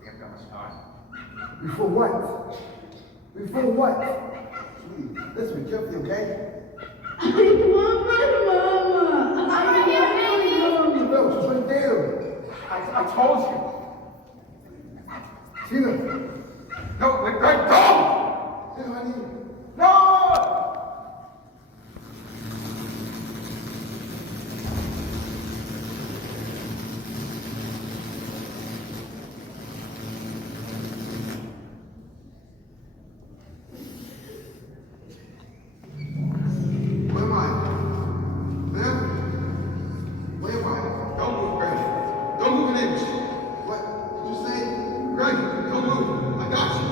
We haven't got much time. Before what? Before what? Sweetie, listen, be careful, okay? I want my mama! I'm right here, baby. No, she's right there. I told you. Tina. No, wait, Greg, don't! Tina, honey. No! Where am I? Ma'am? Where am I? Don't move, Greg. Don't move an inch. What did you say? Greg, don't move. I got you.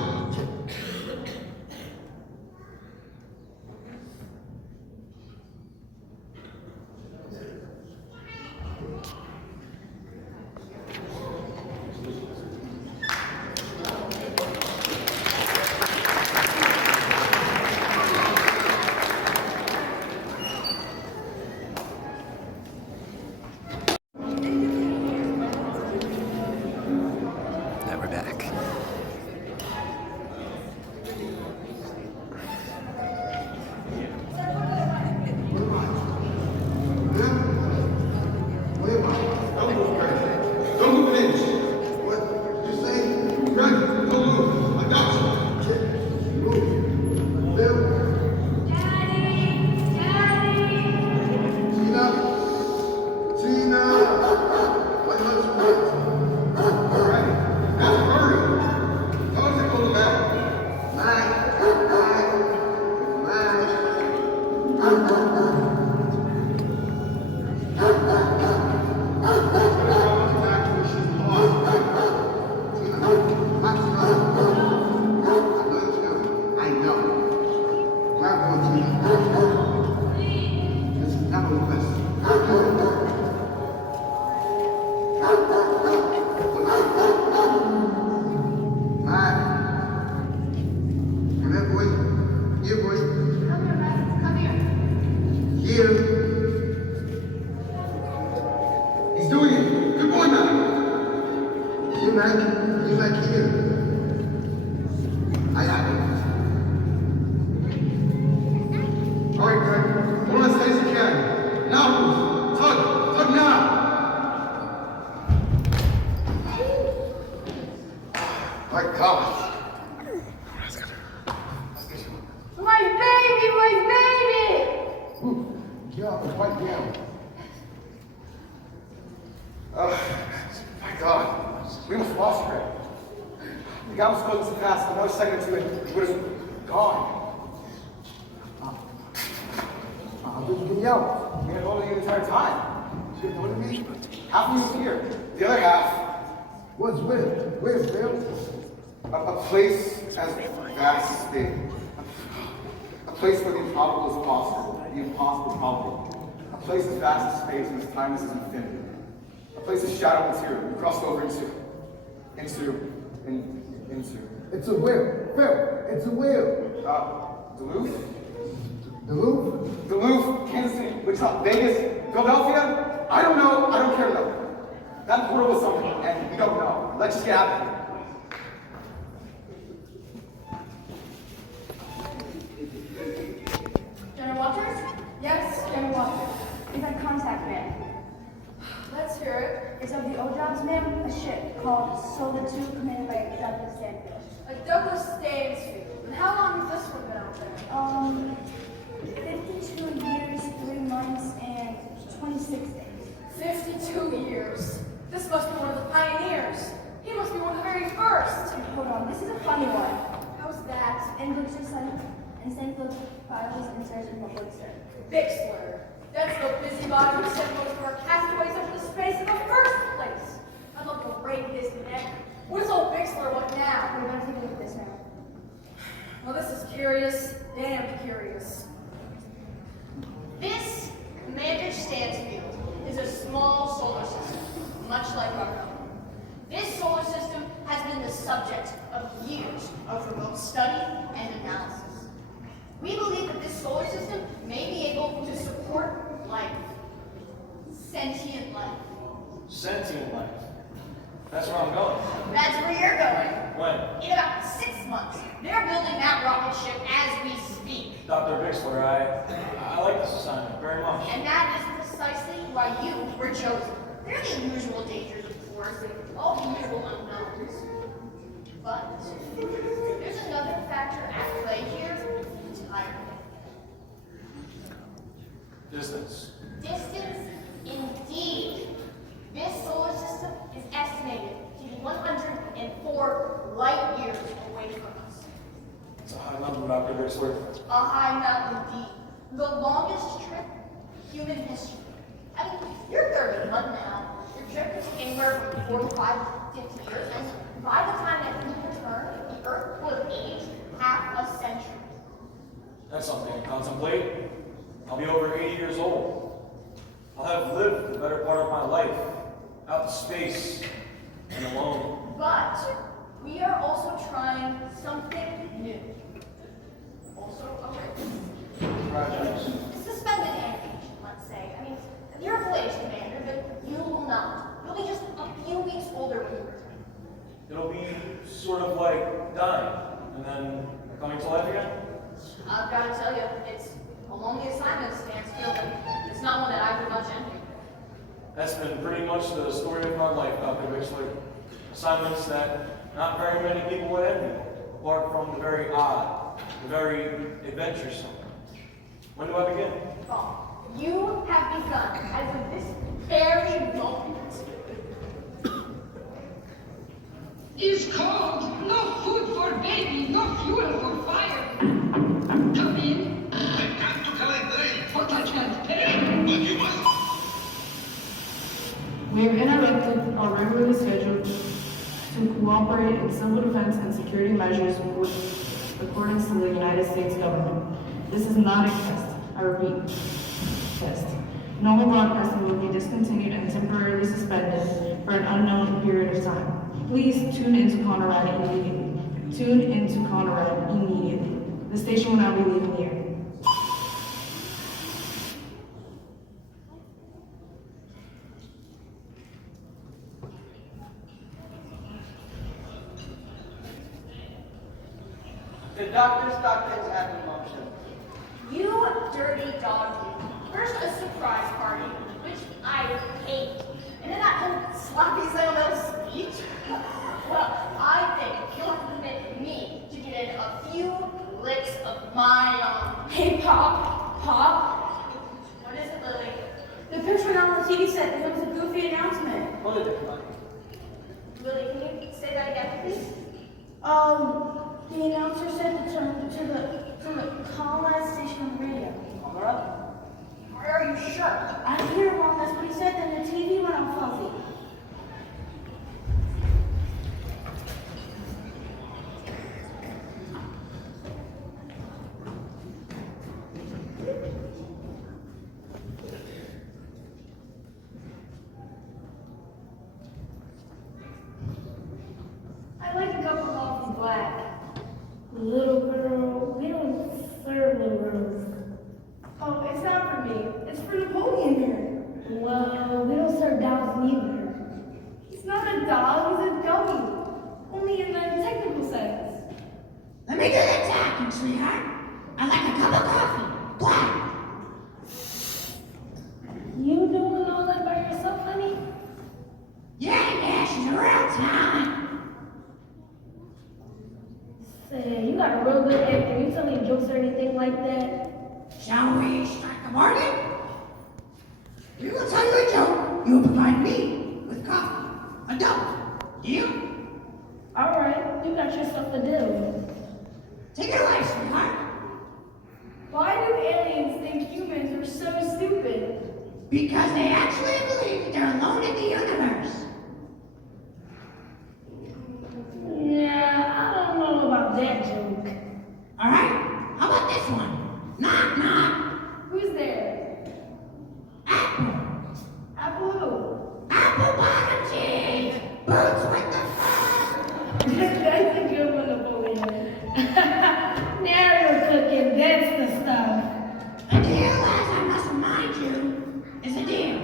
Now we're back. Where am I? Don't move, Greg. Don't move an inch. What did you say? Greg, don't move. I got you. Move. Bill. Tina. What much more? All right. Now hurry. Tell us to go to Mac. Mac. I know. Grab on, Tina. This is not a request. Mac. Come here, boy. Here, boy. Come here, Mac. Come here. Here. He's doing it. Good boy, Mac. Here, Mac. He's like here. I got it. All right, Greg. Hold on as tight as you can. Now, Ruth. Tug. Tug now. My God. My baby! Ruth, get off the white gown. My God. We almost lost Greg. The guy was going so fast, another second or two, and he would have gone. How did you get out? We had hold of you the entire time. You know what I mean? Half of you was here. The other half, What's where? Where's Bill? a place as vast as big. A place where the improbable is possible, the impossible probable. A place as vast as space and as timeless as infinity. A place as shadow and material. We crossed over into Into. It's a wheel. Phil, it's a wheel. Duluth? Duluth? Duluth, Kansas City, Wichita, Vegas, Philadelphia? I don't know. I don't care to know. That portal was something, and we don't know. Let's just get out of here. General Walters? Yes, General Walters. Is that contact, ma'am? Let's hear it. It's of the Ojobs, ma'am, a ship called Solar 2 commanded by Douglas Stanfield. Like Douglas Stansfield. And how long has this one been out there? 52 years, 3 months, and 26 days. 52 years. This must be one of the pioneers. He must be one of the very first. Hold on, this is a funny one. How's that? And looks just like and Stanfield files and search for Bixler. Bixler. That's the busybody who sent most of our castaways up into space in the first place. I'd love to break his neck. What does old Bixler want now? We're gonna take a look at this now. Well, this is curious. Damn curious. This Commander Stansfield is a small solar system, much like our own. This solar system has been the subject of years of remote study and analysis. We believe that this solar system may be able to support life. Sentient life. Sentient life. That's where I'm going. That's where you're going. When? In about 6 months. They're building that rocket ship as we speak. Dr. Bixler, I like this assignment very much. And that is precisely why you were chosen. There are the usual dangers, of course, and all the usual unknowns. But there's another factor at play here entirely. Distance. Distance, indeed. This solar system is estimated to be 104 light years away from us. It's a high number, Dr. Bixler. A high mountain indeed. The longest trip in human history. I mean, you're 30 but now. Your trip is anywhere from 45 to 50 years, and by the time that you return, the Earth will have aged half a century. That's something to contemplate. I'll be over 80 years old. I'll have lived the better part of my life out to space and alone. But we are also trying something new. Also a risk. Projects. Suspended animation, let's say. I mean, you're a voyage commander, but you will not. You'll be just a few weeks older when you return. It'll be sort of like dying and then coming to life again. I've got to tell you, it's a lonely assignment, Stansfield, and it's not one that I would much envy. That's been pretty much the story of my life, Dr. Bixler. Assignments that not very many people would envy, apart from the very odd, the very adventuresome. When do I begin? Wrong. You have begun as of this very moment. Is cold, no food for baby, no fuel for fire. Come in. I got to collect rent. But I can't pay. But you must. We have interrupted our regularly scheduled to cooperate in civil defense and security measures with accordance to the United States government. This is not a test. I repeat, test. Normal broadcasting will be discontinued and temporarily suspended for an unknown period of time. Please tune into Conrad immediately. Tune into Conrad immediately. The station will now be leaving the air. The doctor's doctrines have been motion. You dirty dog, you. First a surprise party, which I hate. And then that whole sloppy sentimental speech. Well, I think you'll have to permit me to get in a few licks of my own. Hey, Pop. Pop. What is it, Lily? The picture went on the TV set because it was a goofy announcement. What is it, honey? Lily, can you say that again, please? The announcer said to turn to the Conrad station on the radio. Conrad? Are you sure? I hear it wrong, that's what he said, then the TV went all fuzzy. I'd like a cup of coffee. Well, we don't serve dogs neither. He's not a dog, he's a gummy. Only in the technical sense. Let me do the talking, sweetheart. I like a cup of coffee. Black. You doing all that by yourself, honey? Yeah, she's a real talent. Say, you got a real good actor. You tell me jokes or anything like that? Shall we strike a bargain? We will tell you a joke. You will provide me with coffee. A double. Deal? All right, you got yourself a deal. Take it away, sweetheart. Why do aliens think humans are so stupid? Because they actually believe that they're alone in the universe. Yeah, I don't know about that joke. All right, how about this one? Knock, knock. Who's there? Apple. Apple who? Apple bottom teeth. Boots with the fur. That's a good one, Napoleon. Now you're cooking. That's the stuff. A deal, as I must remind you, is a deal.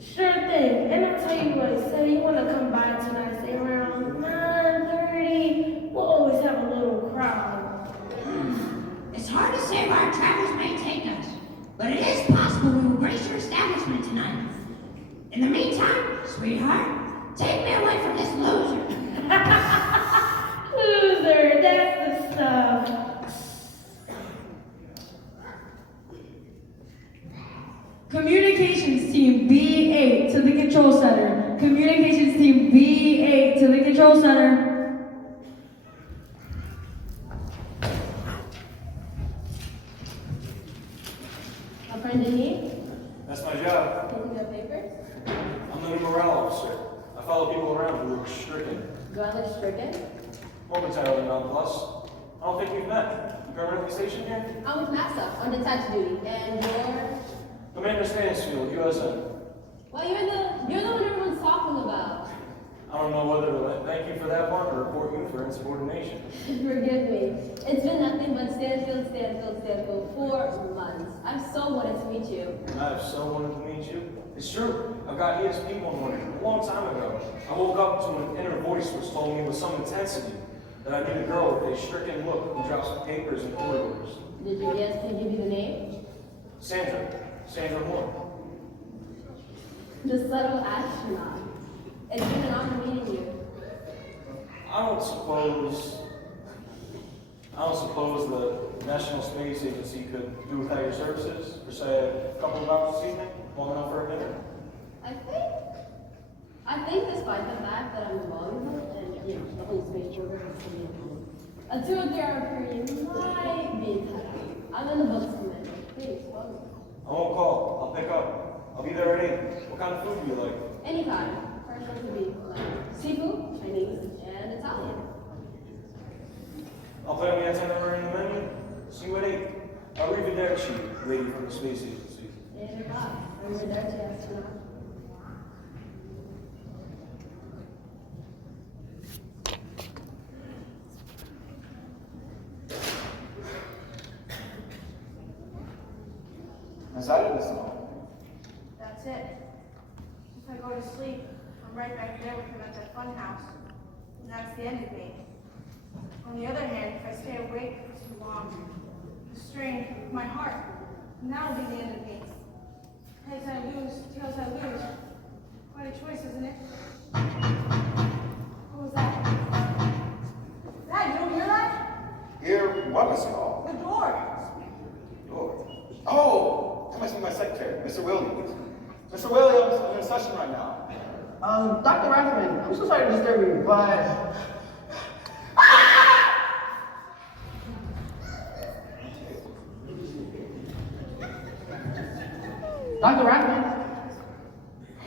Sure thing. And I'll tell you what, say you want to come by tonight, say around 9:30. We'll always have a little crowd. It's hard to say where our travels may take us, but it is possible we will grace your establishment tonight. In the meantime, sweetheart, take me away from this loser. Loser, that's the stuff. Communications team B8 to the control center. Communications team B8 to the control center. A friend in need? That's my job. Taking your papers? I'm the new morale officer. I follow people around who look stricken. Do I look stricken? Momentarily nonplussed. I don't think we've met. You permanently stationed here? I'm with Massa on detached duty, and you're... Commander Stansfield, USN. Well, you're the one everyone's talking about. I don't know whether to thank you for that one or report you for insubordination. Forgive me. It's been nothing but Stanfield for months. I've so wanted to meet you. I've so wanted to meet you. It's true. I got ESP one morning, a long time ago. I woke up to an inner voice which told me with some intensity that I need a girl with a stricken look who drops papers in corridors. Did your ESP give you the name? Sandra Moore. The subtle astronaut. It's been an honor meeting you. I don't suppose the National Space Agency could do without your services for, say, a couple of hours this evening, long enough for a dinner? I think despite the fact that I'm vulnerable and, the whole space program is coming in, a 2 or 3 hour period might be cut out. I'm in the books, Commander. Please, welcome. I won't call. I'll pick up. I'll be there at 8. What kind of food do you like? Any kind. First one to be seafood, Chinese, and Italian. I'll put on the itinerary in the menu. See you at 8. Arrivederci, lady from the space agency. Arrivederci, astronaut. Is that it, all? That's it. If I go to sleep, I'm right back there with him at that fun house. And that's the end of me. On the other hand, if I stay awake for too long, the strain of my heart, and that'll be the end of me. Heads I lose, tails I lose. Quite a choice, isn't it? What was that? Dad, you don't hear that? Here, what, Mr. Hall? The door. Door. Oh, that must be my secretary, Mr. Williams. Mr. Williams, I'm in a session right now. Dr. Rathman, I'm so sorry to disturb you, but... Dr. Rathman?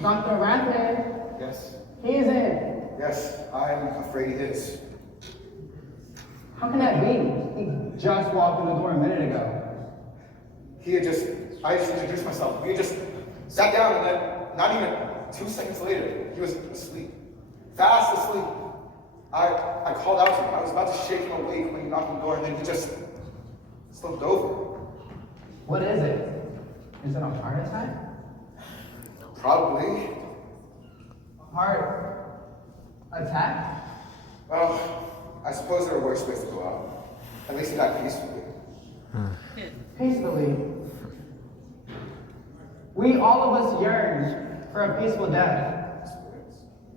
Dr. Rathman? Yes? He's in. Yes, I'm afraid he is. How can that be? He just walked in the door a minute ago. I just introduced myself. We just sat down and then, not even 2 seconds later, he was asleep. Fast asleep. I called out to him. I was about to shake him awake when he knocked on the door and then he just slipped over. What is it? Is it a heart attack? Probably. Heart attack? Well, I suppose there are worse ways to go out. At least he died peacefully. Peacefully. We all of us yearn for a peaceful death.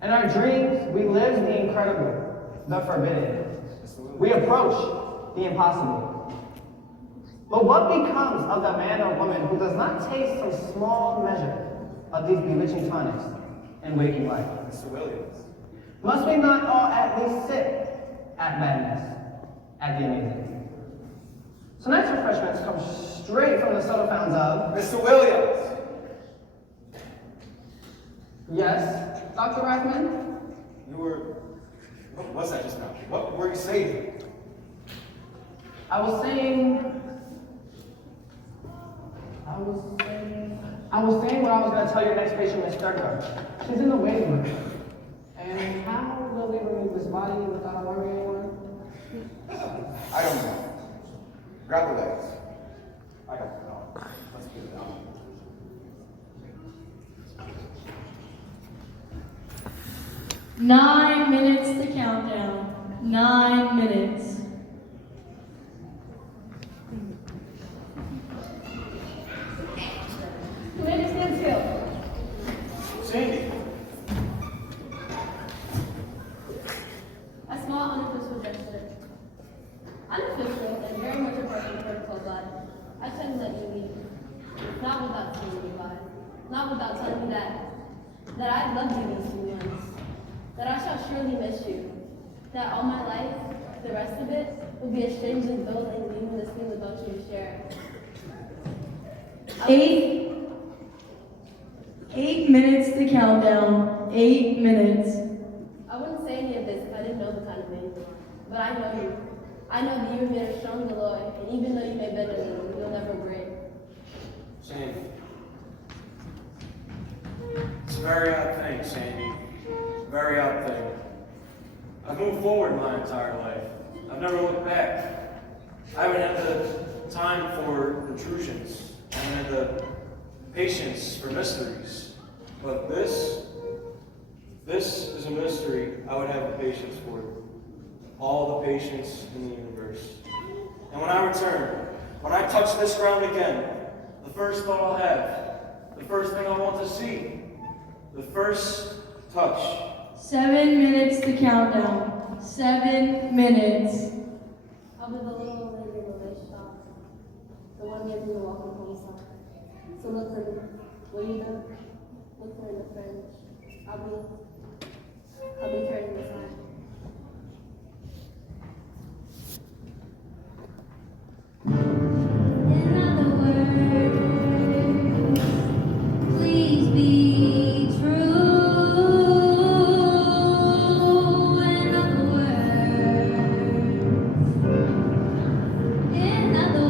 In our dreams, we live the incredible, the forbidden. We approach the impossible. But what becomes of the man or woman who does not taste some small measure of these bewitching tonics in waking life? Mr. Williams. Must we not all at least sit at madness, at the amazing? Tonight's refreshments come straight from the soda fountains of Mr. Williams! Yes, Dr. Rathman? You were... What was that just now? What were you saying? I was saying what I was going to tell your next patient, Miss Sturka. She's in the waiting room. And how will we remove this body without alarming anyone? I don't know. Grab the legs. I got it now. Let's get it down. Nine minutes to countdown. 9 minutes. Commander, stand still. Sandy. A small unofficial gesture. Unofficial and very much a part of the protocol, but I couldn't let you leave. Not without saying goodbye. Not without telling you that I loved you these 2 months. That I shall surely miss you. That all my life, the rest of it, will be a strangely dull and meaningless thing without you to share. 8 minutes to countdown. 8 minutes. I wouldn't say any of this if I didn't know the kind of man you are. But I know you. I know that you are made of strong alloy, and even though you may bend a little, you'll never break. Sandy. It's a very odd thing, Sandy. Very odd thing. I've moved forward my entire life. I've never looked back. I haven't had the time for intrusions. I haven't had the patience for mysteries. But this is a mystery I would have the patience for. All the patience in the universe. And when I return, when I touch this ground again, the first thought I'll have, the first thing I want to see, the first touch. 7 minutes to countdown. 7 minutes. I'll be the little old lady in the lace shop. The one near the walking home sign. So look for me. When you're done, look for me in the fringe. I'll be turning the sign. In other words, please be true. In other words, in other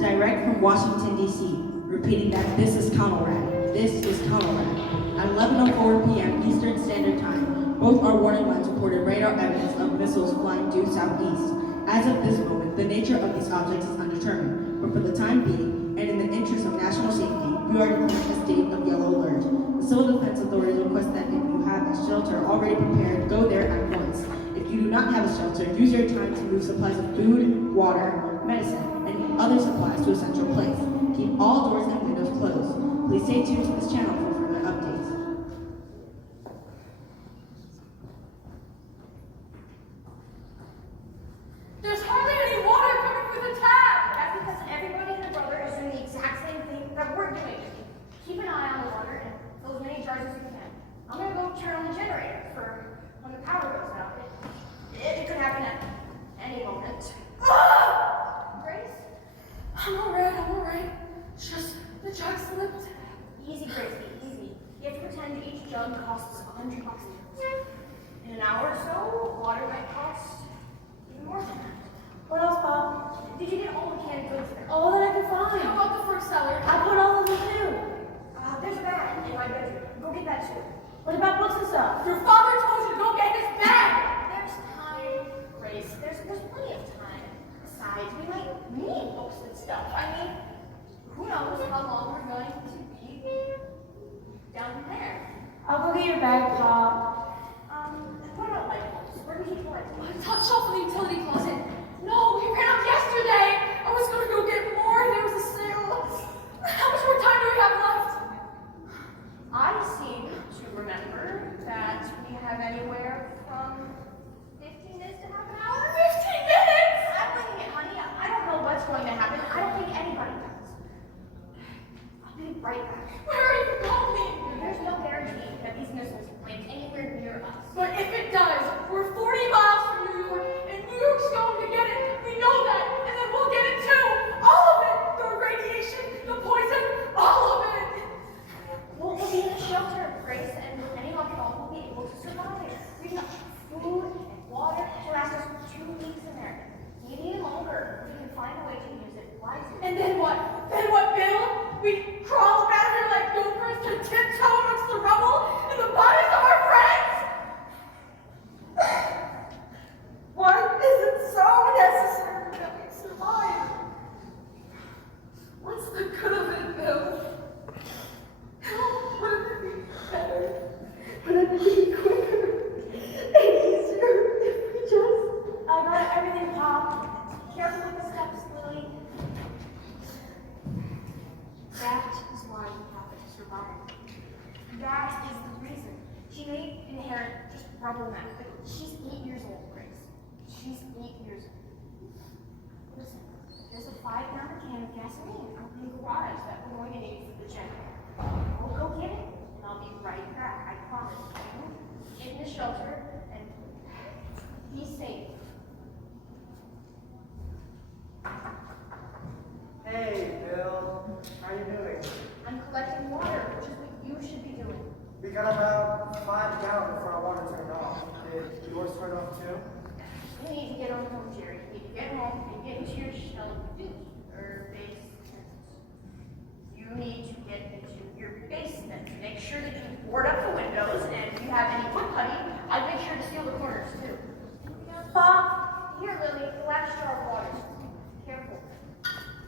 Direct from Washington, D.C., repeating that this is Conrad. This is Conrad. At 11:04 p.m. Eastern Standard Time, both our warning lights reported radar evidence of missiles flying due southeast. As of this moment, the nature of these objects is undetermined, but for the time being, and in the interest of national safety, we are declaring a state of yellow alert. The Civil Defense Authorities request that if you have a shelter already prepared, go there at once. If you do not have a shelter, use your time to move supplies of food, water, medicine, and other supplies to a central place. Keep all doors and windows closed. Please stay tuned to this channel for further updates. There's hardly any water coming through the tap! That's because everybody and their brother is doing the exact same thing that we're doing. Keep an eye on the water and fill as many jars as you can. I'm gonna go turn on the generator for when the power goes out. It could happen at any moment. Grace, jug costs $100 a year. In an hour or so, water might cost even more than that. What else, Bob? Did you get all the canned goods there? All that I could find. How about the fruit salad? I put all of them too. There's a bag in my bedroom. Go get that too. What about books and stuff? Your father told you to go get his bag! There's time, Grace. There's plenty of time. Besides, we might need books and stuff. I mean, who knows how long we're going to be down there. I'll go get your bag, Bob. What about light bulbs? Where do we keep the light bulbs? Top shelf in the utility closet. No, we ran out yesterday. I was gonna go get more. There was a sale. How much more time do we have left? I seem to remember that we have anywhere from 15 minutes to half an hour. 15 minutes? I'm winging it, honey. I don't know what's going to happen. I don't think anybody does. I'll be right back. Where are you going? There's no guarantee that these missiles will land anywhere near us. But if it does, we're 40 miles from New York, and New York's going to get it. We know that, and then we'll get it too. All of it. The radiation, the poison, all of it. We'll be in a shelter, Grace, and with any luck at all, we'll be able to survive. We've got food and water to last us 2 weeks in there. Maybe even longer. We can find a way to use it wisely. And then what? Then what, Bill? We crawl out of here like gophers to tiptoe amongst the rubble and the bodies of our friends? Why is it so necessary that we survive? What's the good of it, Bill? Wouldn't it be better? Wouldn't it be quicker and easier if we just... I got everything, Pop. Careful with the steps, Lily. That is why we have to survive. That is the reason. She may inherit just rubble now, but she's 8 years old, Grace. She's 8 years old. Listen, there's a 5-gallon can of gasoline out in the garage that we're going to need for the generator. We'll go get it, and I'll be right back. I promise. Get in the shelter and be safe. Hey, Bill. How you doing? I'm collecting water, which is what you should be doing. We got about 5 gallons before our water turned off. Did yours turn off too? You need to get on home, Jerry. You need to get home and get into your shelter or basement. You need to get into your basement. Make sure that you board up the windows, and if you have any wood putty, I'd make sure to seal the corners too. Bob, here, Lily, the last jar of water. Careful.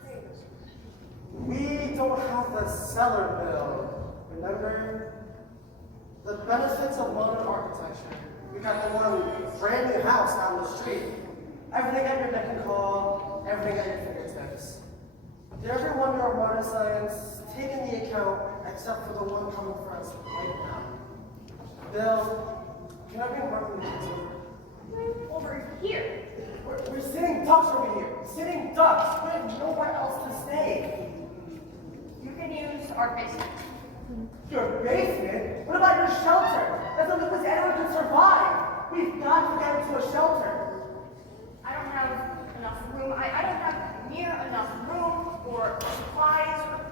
There you go. We don't have the cellar, Bill. Remember? The benefits of modern architecture. We got the one brand new house down the street. Everything at your beck and call, everything at your fingertips. Did you ever wonder our modern science take into account except for the one coming for us right now? Bill, can I bring Mark and the kids over? Over here. We're sitting ducks over here. Sitting ducks. We have nowhere else to stay. You can use our basement. Your basement? What about your shelter? That's the place anyone can survive. We've got to get into a shelter. I don't have enough room. I don't have near enough room or supplies or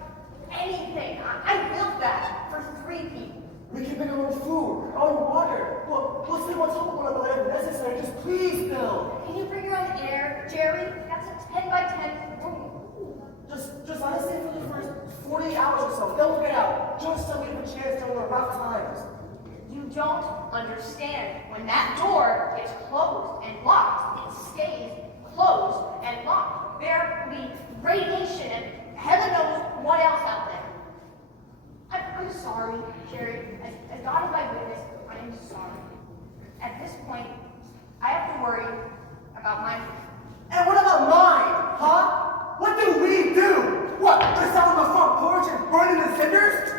anything. I built that for 3 people. We can make our own food, our own water. We'll sleep on top of one another if necessary. Just please, Bill. Can you bring your own air, Jerry? That's a 10 by 10 room. Just let us stay for the first 48 hours or so. Then we'll get out. Just so we have a chance during the rough times. You don't understand. When that door gets closed and locked, it stays closed and locked. There will be radiation and heaven knows what else out there. I'm sorry, Jerry. As God is my witness, I'm sorry. At this point, I have to worry about my future. And what about mine, huh? What do we do? What, we're sitting on the front porch and burning the cinders?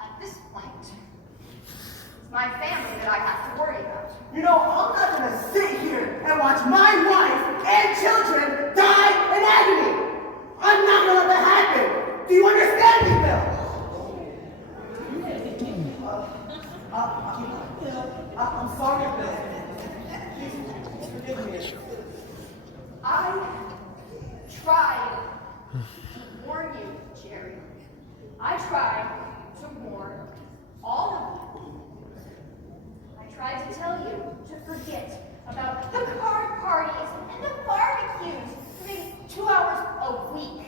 At this point, it's my family that I have to worry about. You know, I'm not gonna sit here and watch my wife and children die in agony. I'm not gonna let that happen. Do you understand me, Bill? I'm sorry, Bill. Please forgive me. I tried to warn you, Jerry. I tried to warn all of you. tried to tell you to forget about the card parties and the barbecues for maybe 2 hours a week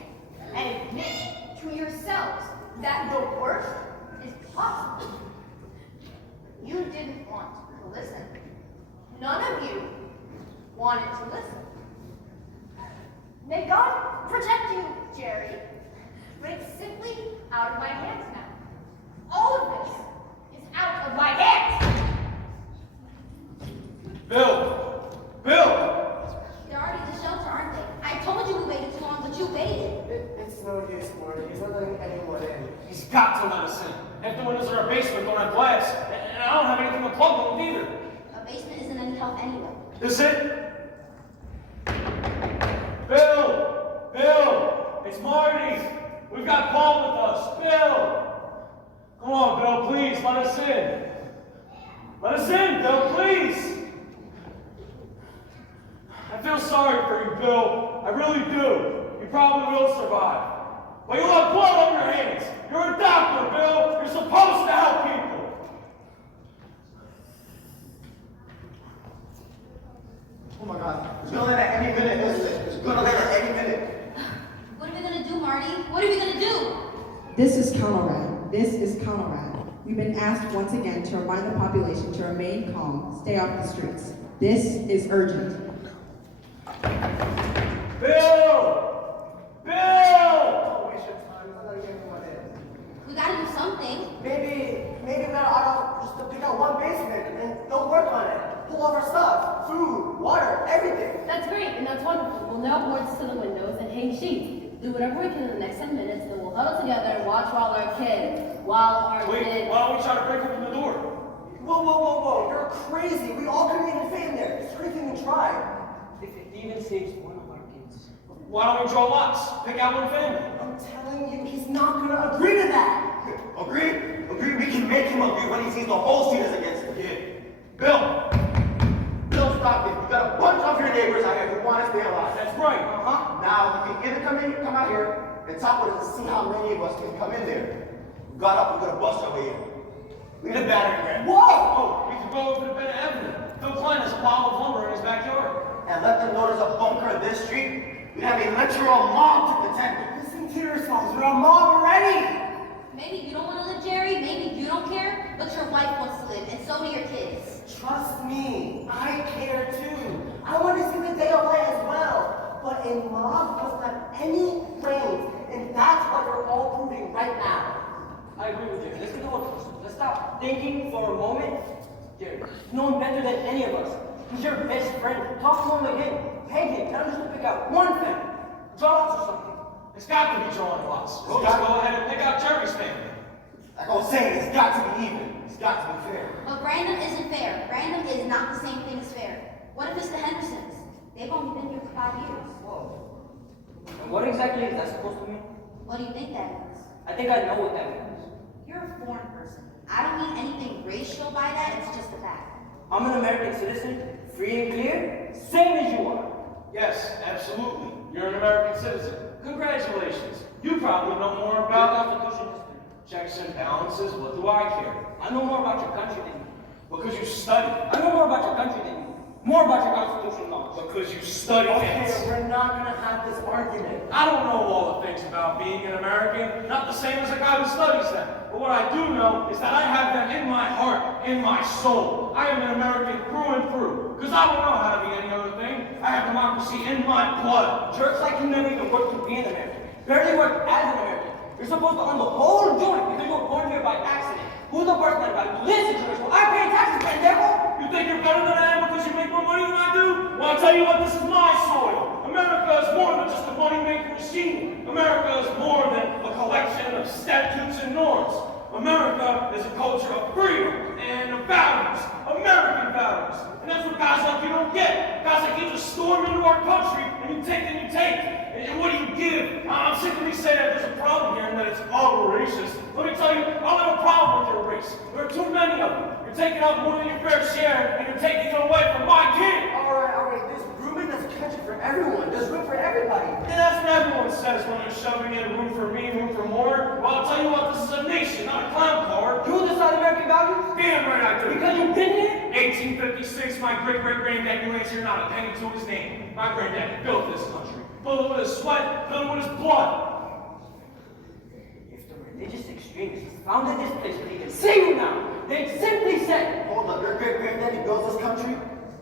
and admit to yourselves that the worst is possible. You didn't want to listen. None of you wanted to listen. May God protect you, Jerry, but it's simply out of my hands now. All of this is out of my hands. Bill! Bill! They're already in the shelter, aren't they? I told you we waited too long, but you waited. It's no use, Morty. He's not letting anyone in. He's got to let us in. Half the windows in our basement don't have glass, and I don't have anything to plug them with either. A basement isn't any help anyway. Is it? Bill! Bill! It's Marty! We've got Paul with us. Bill! Come on, Bill, please, let us in. Let us in, Bill, please! I feel sorry for you, Bill. I really do. You probably will survive. But you'll have blood on your hands. You're a doctor, Bill. You're supposed to help people. Oh my God, it's gonna land at any minute, isn't it? It's gonna land at any minute. What are we gonna do, Marty? What are we gonna do? This is Conrad. This is Conrad. We've been asked once again to remind the population to remain calm, stay off the streets. This is urgent. Bill! Bill! Don't waste your time. He's not letting anyone in. We gotta do something. Maybe we gotta just to pick out one basement and they'll work on it. Pull all our stuff, food, water, everything. That's great, and that's wonderful. We'll nail boards to the windows and hang sheets. Do whatever we can in the next 10 minutes, then we'll huddle together and watch while our kids. Wait, why don't we try to break open the door? Whoa. You're crazy. We all couldn't even fit in there. It's crazy we tried. If it even saves one of our kids. Why don't we draw lots? Pick out one family. I'm telling you, he's not gonna agree to that. Agree? We can make him agree when he sees the whole scene is against him. Yeah. Bill! Bill, stop it. You got a bunch of your neighbors out here who want to stay alive. That's right. Now, you can either come out here and talk with us to see how many of us can come in there. We got up, we're gonna bust our way in. We need a battering ram. Whoa! Oh, we could go over to Bennett Avenue. Phil Klein has a pile of lumber in his backyard. And let them know there's a bunker in this street. We have a literal mob to contend with. Listen to yourselves. We're a mob already. Maybe you don't want to live, Jerry. Maybe you don't care, but your wife wants to live, and so do your kids. Trust me, I care too. I want to see the day of light as well. But a mob doesn't have any brains, and that's what you're all proving right now. I agree with you. Let's get to work. Let's stop thinking for a moment. Jerry, no one better than any of us. He's your best friend. Talk to him again. Peg him. Tell him just to pick out one family. Draw lots or something. It's got to be drawing lots. We'll just go ahead and pick out Jerry's family. Like I was saying, it's got to be even. It's got to be fair. But random isn't fair. Random is not the same thing as fair. What if it's the Hendersons? They've only been here for 5 years. Whoa. And what exactly is that supposed to mean? What do you think that means? I think I know what that means. You're a foreign person. I don't mean anything racial by that. It's just a fact. I'm an American citizen, free and clear, same as you are. Yes, absolutely. You're an American citizen. Congratulations. You probably know more about Constitution history. checks and balances. What do I care? I know more about your country than you. Because you study. I know more about your country than you. More about your constitution laws. Because you study Okay, it. we're not gonna have this argument. I don't know all the things about being an American, not the same as a guy who studies them. But what I do know is that I have them in my heart, in my soul. I am an American through and through. Because I don't know how to be any other thing. I have democracy in my blood. Jerks like you never even worked to be an American. Barely worked as an American. You're supposed to own the whole joint because you were born here by accident. Who's the person that got listen to this? Well, I pay taxes, pendejo! You think you're better than I am because you make more money than I do? Well, I'll tell you what, this is my soil. America is more than just a money-making machine. America is more than a collection of statutes and norms. America is a culture of freedom and of values, American values. And that's what guys like you don't get. Guys like you just storm into our country and you take and you take. And what do you give? I'm sick of me saying that there's a problem here and that it's all racist. Let me tell you, I don't have a problem with your race. There are too many of them. You're taking out more than your fair share and you're taking it away from my kid. All right. There's room in this country for everyone. There's room for everybody. And that's what everyone says when they're shoving in room for me, room for more. Well, I'll tell you what, this is a nation, not a clown car. You decide American values? Damn right I do. Because you've been here? 1856, my great-great-granddaddy lays here not a penny to his name. My granddaddy built this country. Built it with his sweat, built it with his blood. If the religious extremists founded this place where they can see you now, they'd simply say, Hold up, your great-granddaddy built this country?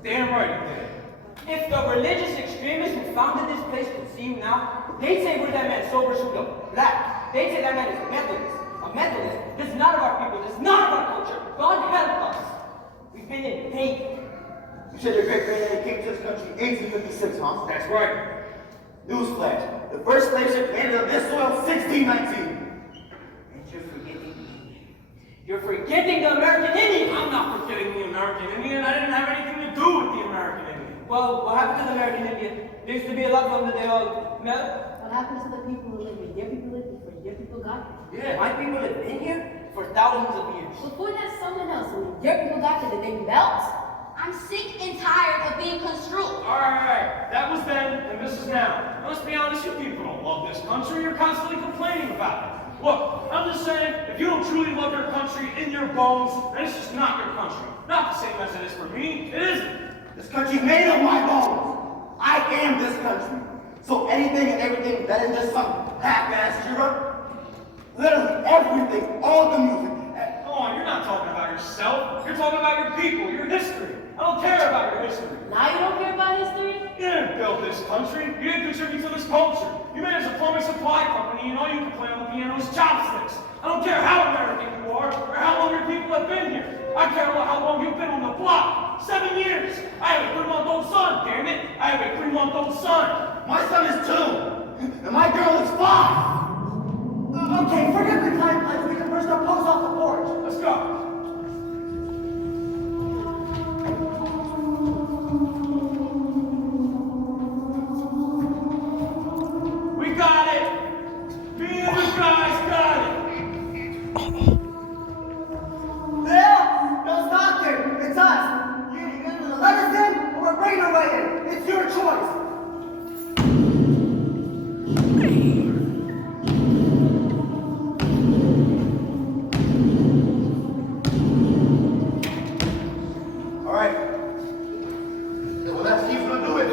Damn right he did. if the religious extremists who founded this place could see you now, they'd say we're that man sober suit up, black. They'd say that man is a Methodist. A Methodist. This is none of our people. This is none of our culture. God help us. We've been invaded. You said your great-granddaddy came to this country in 1856, huh? That's right. Newsflash. The first slave ship landed on this soil 1619. And you're forgetting me. You're forgetting the American Indian. I'm not forgetting the American Indian. I didn't have anything to do with the American Indian. Well, what happened to the American Indian? There used to be a lot of them that they all met. What happened to the people who lived here? Your people lived before your people got here. Yeah, my people have been here for thousands of years. Before that, someone else. When your people got here, did they melt? I'm sick and tired of being construed. All right. That was then, and this is now. Let's be honest, you people don't love this country. You're constantly complaining about it. Look, I'm just saying, if you don't truly love your country in your bones, then it's just not your country. Not the same as it is for me. It isn't. This country's made of my bones. I am this country. So anything and everything that is just some half-assed Europe, literally everything, all the music. Come on, you're not talking about yourself. You're talking about your people, your history. I don't care about your history. Now you don't care about history? You didn't build this country. You didn't contribute to this culture. You managed a plumbing supply company, and all you can play on the piano is chopsticks. I don't care how American you are, or how long your people have been here. I care about how long you've been on the block. 7 years. I have a 3-month-old son, damn it. I have a 3-month-old son. My son is 2, and my girl is 5. Okay, forget the time plans. We can first our clothes off the porch. Let's go. We got it. Me and the guys got it. Bill, no stop there. It's us. You gonna let us in, or we're bringing our way in. It's your choice. All right. Well, let's see who's gonna do it.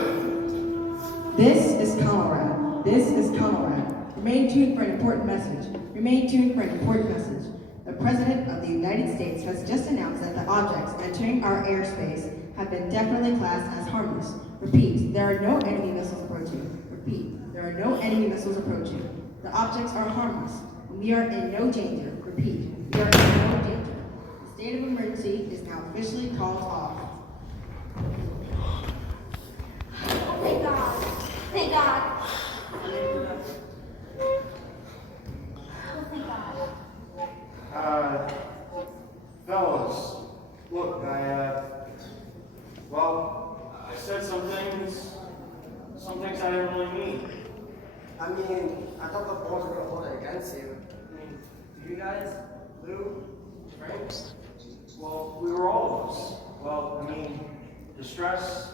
This is Colorado. This is Colorado. Remain tuned for an important message. Remain tuned for an important message. The President of the United States has just announced that the objects entering our airspace have been definitely classed as harmless. Repeat, there are no enemy missiles approaching. Repeat, there are no enemy missiles approaching. The objects are harmless. We are in no danger. Repeat, we are in no danger. The state of emergency is now officially called off. Thank God. Thank God. Oh, thank God. Fellas, look, I said some things I didn't really mean. I mean, I thought the boys were gonna hold it against you. I mean, do you guys, Lou, Frank? Well, we were all of us. Well, I mean, the stress,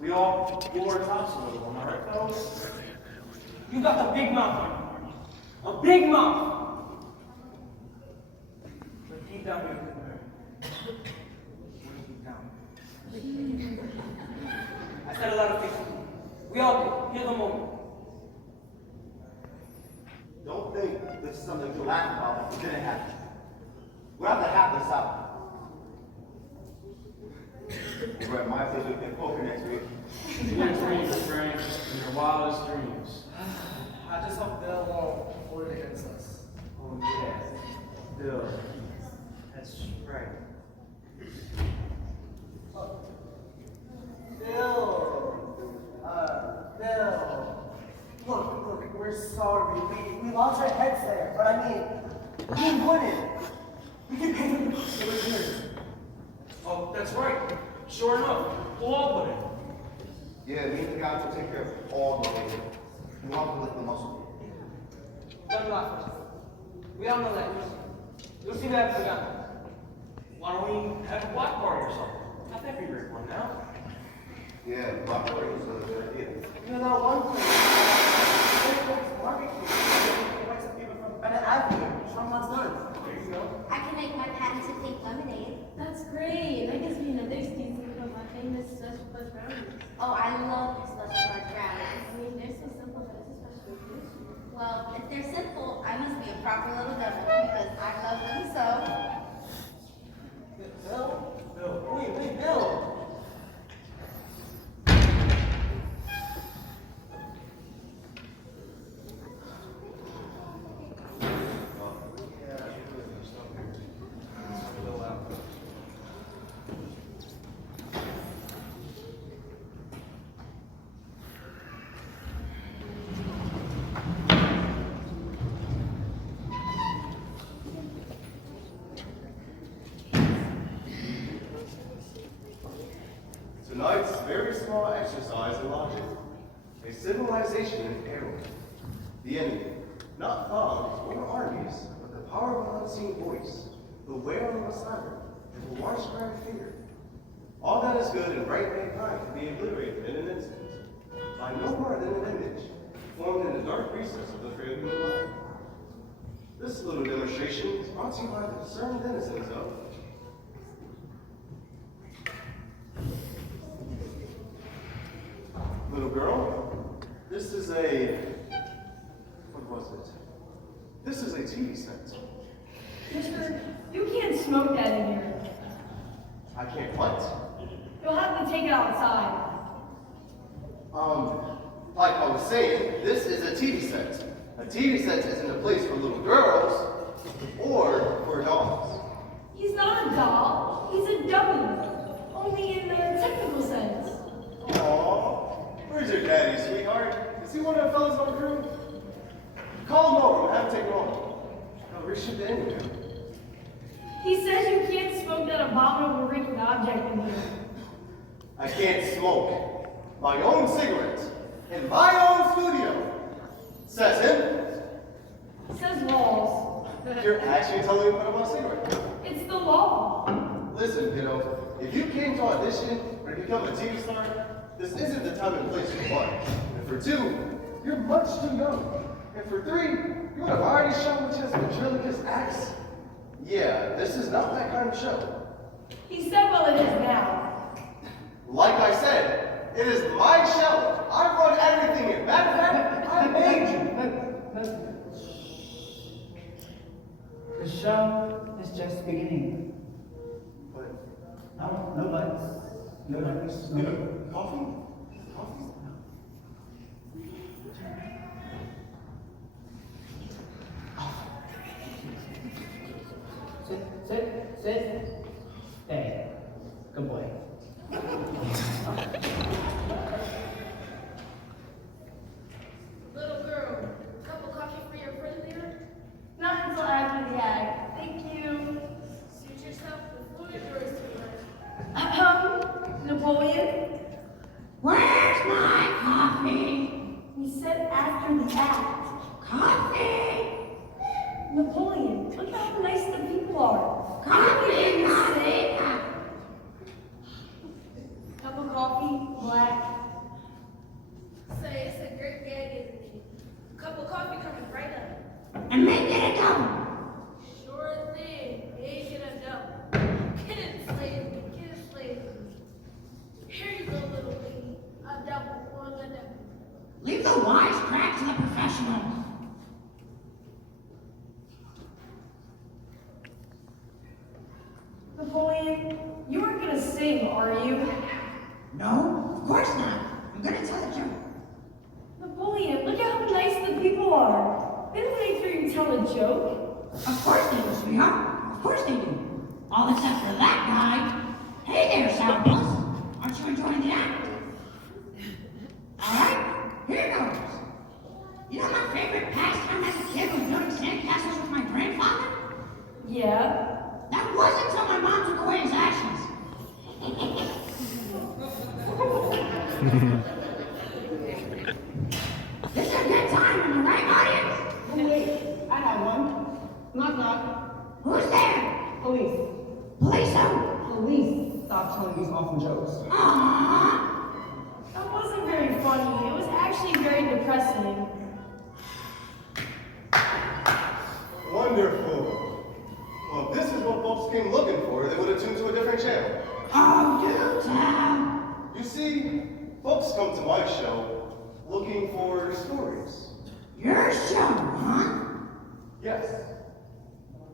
we all pulled our tops a little, am I right, fellas? You got a big mouth. A big mouth. But deep down here, deep down. I said a lot of things. We all did. Here's the moment. Don't think this is something to laugh about. It's gonna happen. We'll have to have this out. We're at my place with Pin Poker next week. In your dreams, Frank. In your wildest dreams. I just hope Bill won't hold it against us. Oh, yeah. Bill. That's right. Bill. Look, we're sorry. We lost our heads there, but I mean, we wouldn't. We can pay them the return. Oh, that's right. Sure enough, we'll all put in. Yeah, me and the guys will take care of all the labor. You want to lift the muscle. Don't laugh. We all know that. You'll see that forgotten. Why don't we have a block party or something? Not that be great one now. Yeah, block party is a good idea. You know, one place, barbecue. Invite some people from Bennett Avenue. Show them what's done. There you go. I can make my patented pink lemonade. That's great. And I guess, there's If they're sinful, I must be a proper little devil because I love them so. Bill, wait, Bill. Tonight's very small exercise in logic. A civilization in error. The enemy, not bombs or armies, but the power of an unseen voice, the wail of a siren, and the widespread fear. All that is good and right mankind can be obliterated in an instant, by no more than an image, formed in the dark recess of the frail human mind. This little demonstration is brought to you by the discerned denizens of little girl, this is a, what was it? This is a TV set. Mister, you can't smoke that in here. I can't what? You'll have to take it outside. Like I was saying, this is a TV set. A TV set isn't a place for little girls or for dolls. He's not a doll. He's a dummy. Only in the technical sense. Aww, where's your daddy, sweetheart? Is he one of the fellas on the crew? Call him over and have him take him home. I'll reship the anyway. He says you can't smoke that abominable reeking object in here. I can't smoke my own cigarette in my own studio. Says him. Says laws. You're actually telling me to put on my cigarette. It's the law. Listen, kiddo, if you came to audition or to become a TV star, this isn't the time and place for one. And for two, you're much too young. And for three, you would have already shown which has ventriloquist acts. Yeah, this is not that kind of show. He said, well, it is now. Like I said, it is my show. I run everything in. Matter of fact, I made you. The show is just beginning. But, No buts. No buts. No buts. Coffee? Coffee? Sit. Stay. Good boy. Little girl, cup of coffee for your friend there? Not until after the act. Thank you. Suit yourself, the fluid yours to learn. Napoleon? Where's my coffee? We said after the act. Coffee! Napoleon, look how nice the people are. Coffee! Cup of coffee, black. Say, it's a great gag, isn't it? Cup of coffee coming right up. And make it a double. Sure thing. Make it a double. Get it, slave. Get it, slave. Here you go, little lady. A double on the double. Leave the wise crack to the professionals. Napoleon, you aren't gonna sing, are you? No, of course not. I'm gonna tell a joke. Napoleon, look how nice the people are. They don't wait for you to tell a joke. Of course they do, sweetheart. Of course they do. All except for that guy. Hey there, sourpuss. Aren't you enjoying the act? Alright, here goes. You know my favorite pastime as a kid was building sandcastles with my grandfather? Yeah. That wasn't until my mom took away his ashes. This is a good time, am I right, audience? Oh, wait, I have one. Knock, knock. Who's there? Police. Police who? Police. Stop telling these awful jokes. Aww. That wasn't very funny. It was actually very depressing. Wonderful. Well, if this is what folks came looking for, they would have tuned to a different channel. Oh, do tell. You see, folks come to my show looking for stories. Your show, huh? Yes.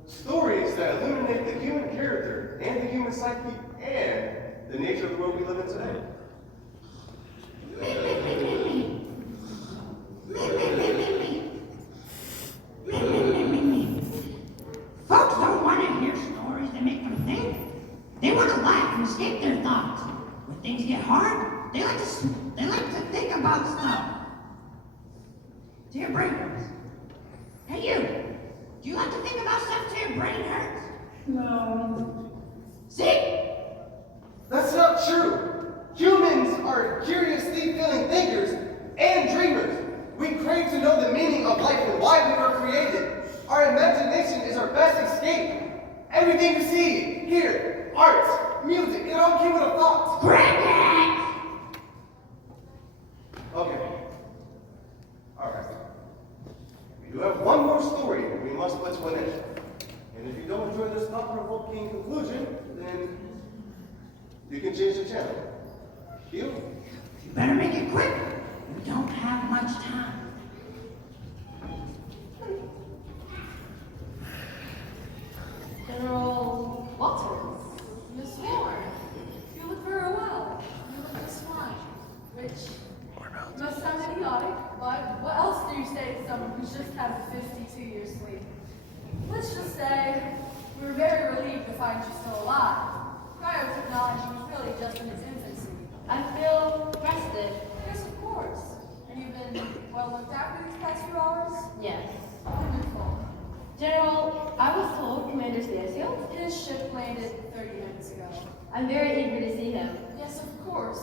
Stories that illuminate the human character and the human psyche and the nature of the world we live in today. Folks don't want to hear stories that make them think. They want to laugh and escape their thoughts. When things get hard, they like to think about stuff. To your brain hurts. Hey you, do you like to think about stuff till your brain hurts? No. See? That's not true. Humans are curious, deep-feeling thinkers and dreamers. We crave to know the meaning of life and why we were created. Our imagination is our best escape. Everything you see, hear, art, music, it all came with a thought. Crickets! Okay. Alright. We do have one more story we must put to an end. And if you don't enjoy this thought-provoking conclusion, then you can change the channel. Deal? You better make it quick. We don't have much time. General Walters. Miss Warren, you look very well. You look just fine. Which must sound idiotic, but what else do you say to someone who's just had a 52-year sleep? Let's just say we were very relieved to find you still alive. Biotechnology was really just in its infancy. I feel rested. Yes, of course. And you've been well looked after these past few hours? Yes. Wonderful. General, I was told Commander Stansfield. His ship landed 30 minutes ago. I'm very eager to see him. Yes, of course.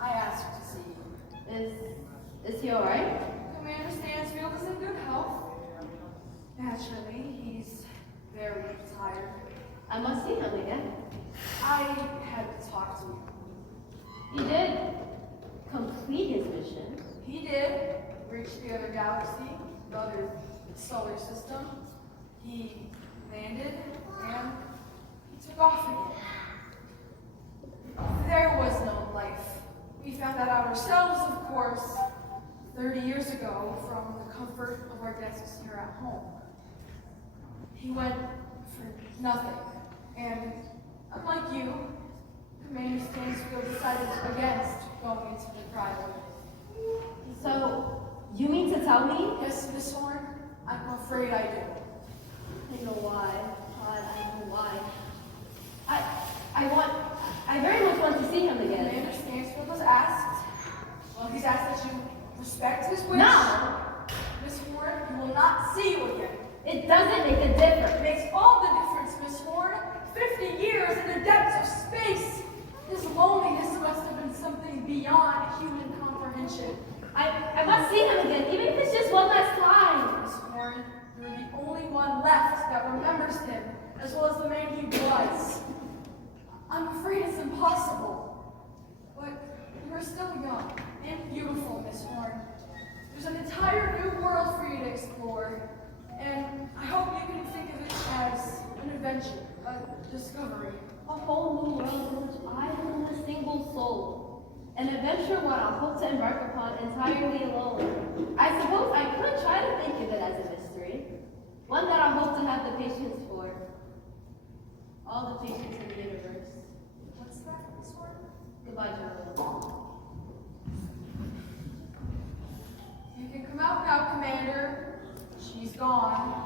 I asked to see you. Is he alright? Commander Stansfield is in good health. Naturally, he's very tired. I must see him again. I had to talk to you. He did complete his mission. He did reach the other galaxy, the other solar system. He landed and he took off again. There was no life. We found that out ourselves, of course, 30 years ago from the comfort of our desks here at home. He went for nothing. And unlike you, Commander Stansfield decided against going into the cryo. So, you mean to tell me? Yes, Miss Horn, I'm afraid I do. I know why. God, I know why. I very much want to see him again. Commander Stansfield was asked. Well, he's asked that you respect his wish. No! Miss Horn, he will not see you again. It doesn't make a difference. It makes all the difference, Miss Horn. 50 years in the depths of space. His loneliness must have been something beyond human comprehension. I must see him again, even if it's just one last time. Miss Horn, you're the only one left that remembers him, as well as the man he was. I'm afraid it's impossible. But you are still young and beautiful, Miss Horn. There's an entire new world for you to explore. And I hope you can think of it as an adventure, a discovery. A whole new world in which I am a single soul. An adventure one I hope to embark upon entirely alone. I suppose I could try to think of it as a mystery. One that I hope to have the patience for. All the patience in the universe. What's that, Miss Horn? Goodbye, General. You can come out now, Commander. She's gone.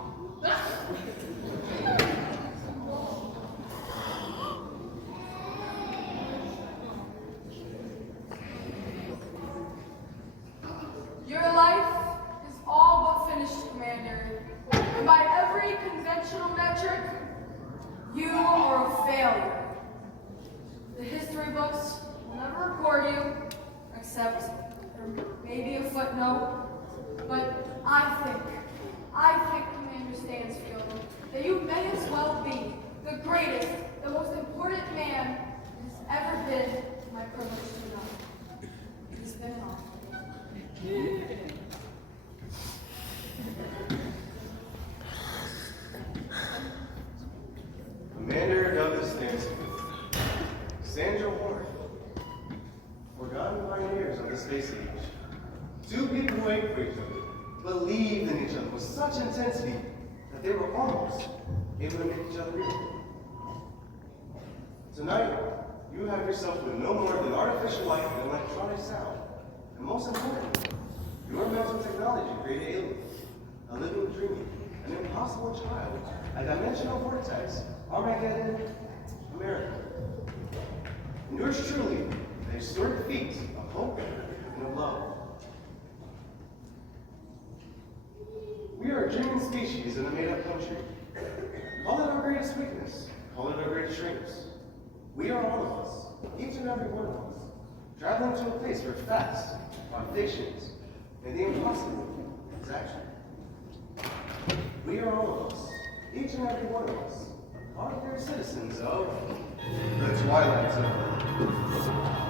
Your life is all but finished, Commander. And by every conventional metric, you are a failure. The history books will never record you, except for maybe a footnote. But I think, Commander Stansfield, that you may as well be the greatest, the most important man that's ever been my privilege to know. It's been an honor. Commander Douglas Stansfield, Sandra Warren, forgotten pioneers of the space age, two people who ate for each other, believed in each other with such intensity that they were almost able to make each other real. Tonight, you have yourself with no more than artificial light and electronic sound. And most importantly, your mental technology created aliens, a living dream, an impossible child, a dimensional vortex, Armageddon, America. And yours truly, a historic feat of hope and of love. We are a dreaming species in a made-up country. Call it our greatest weakness. Call it our greatest strengths. We are all of us, each and every one of us, traveling to a place where facts are fictions and the impossible is action. We are all of us, each and every one of us, ordinary citizens of the Twilight Zone.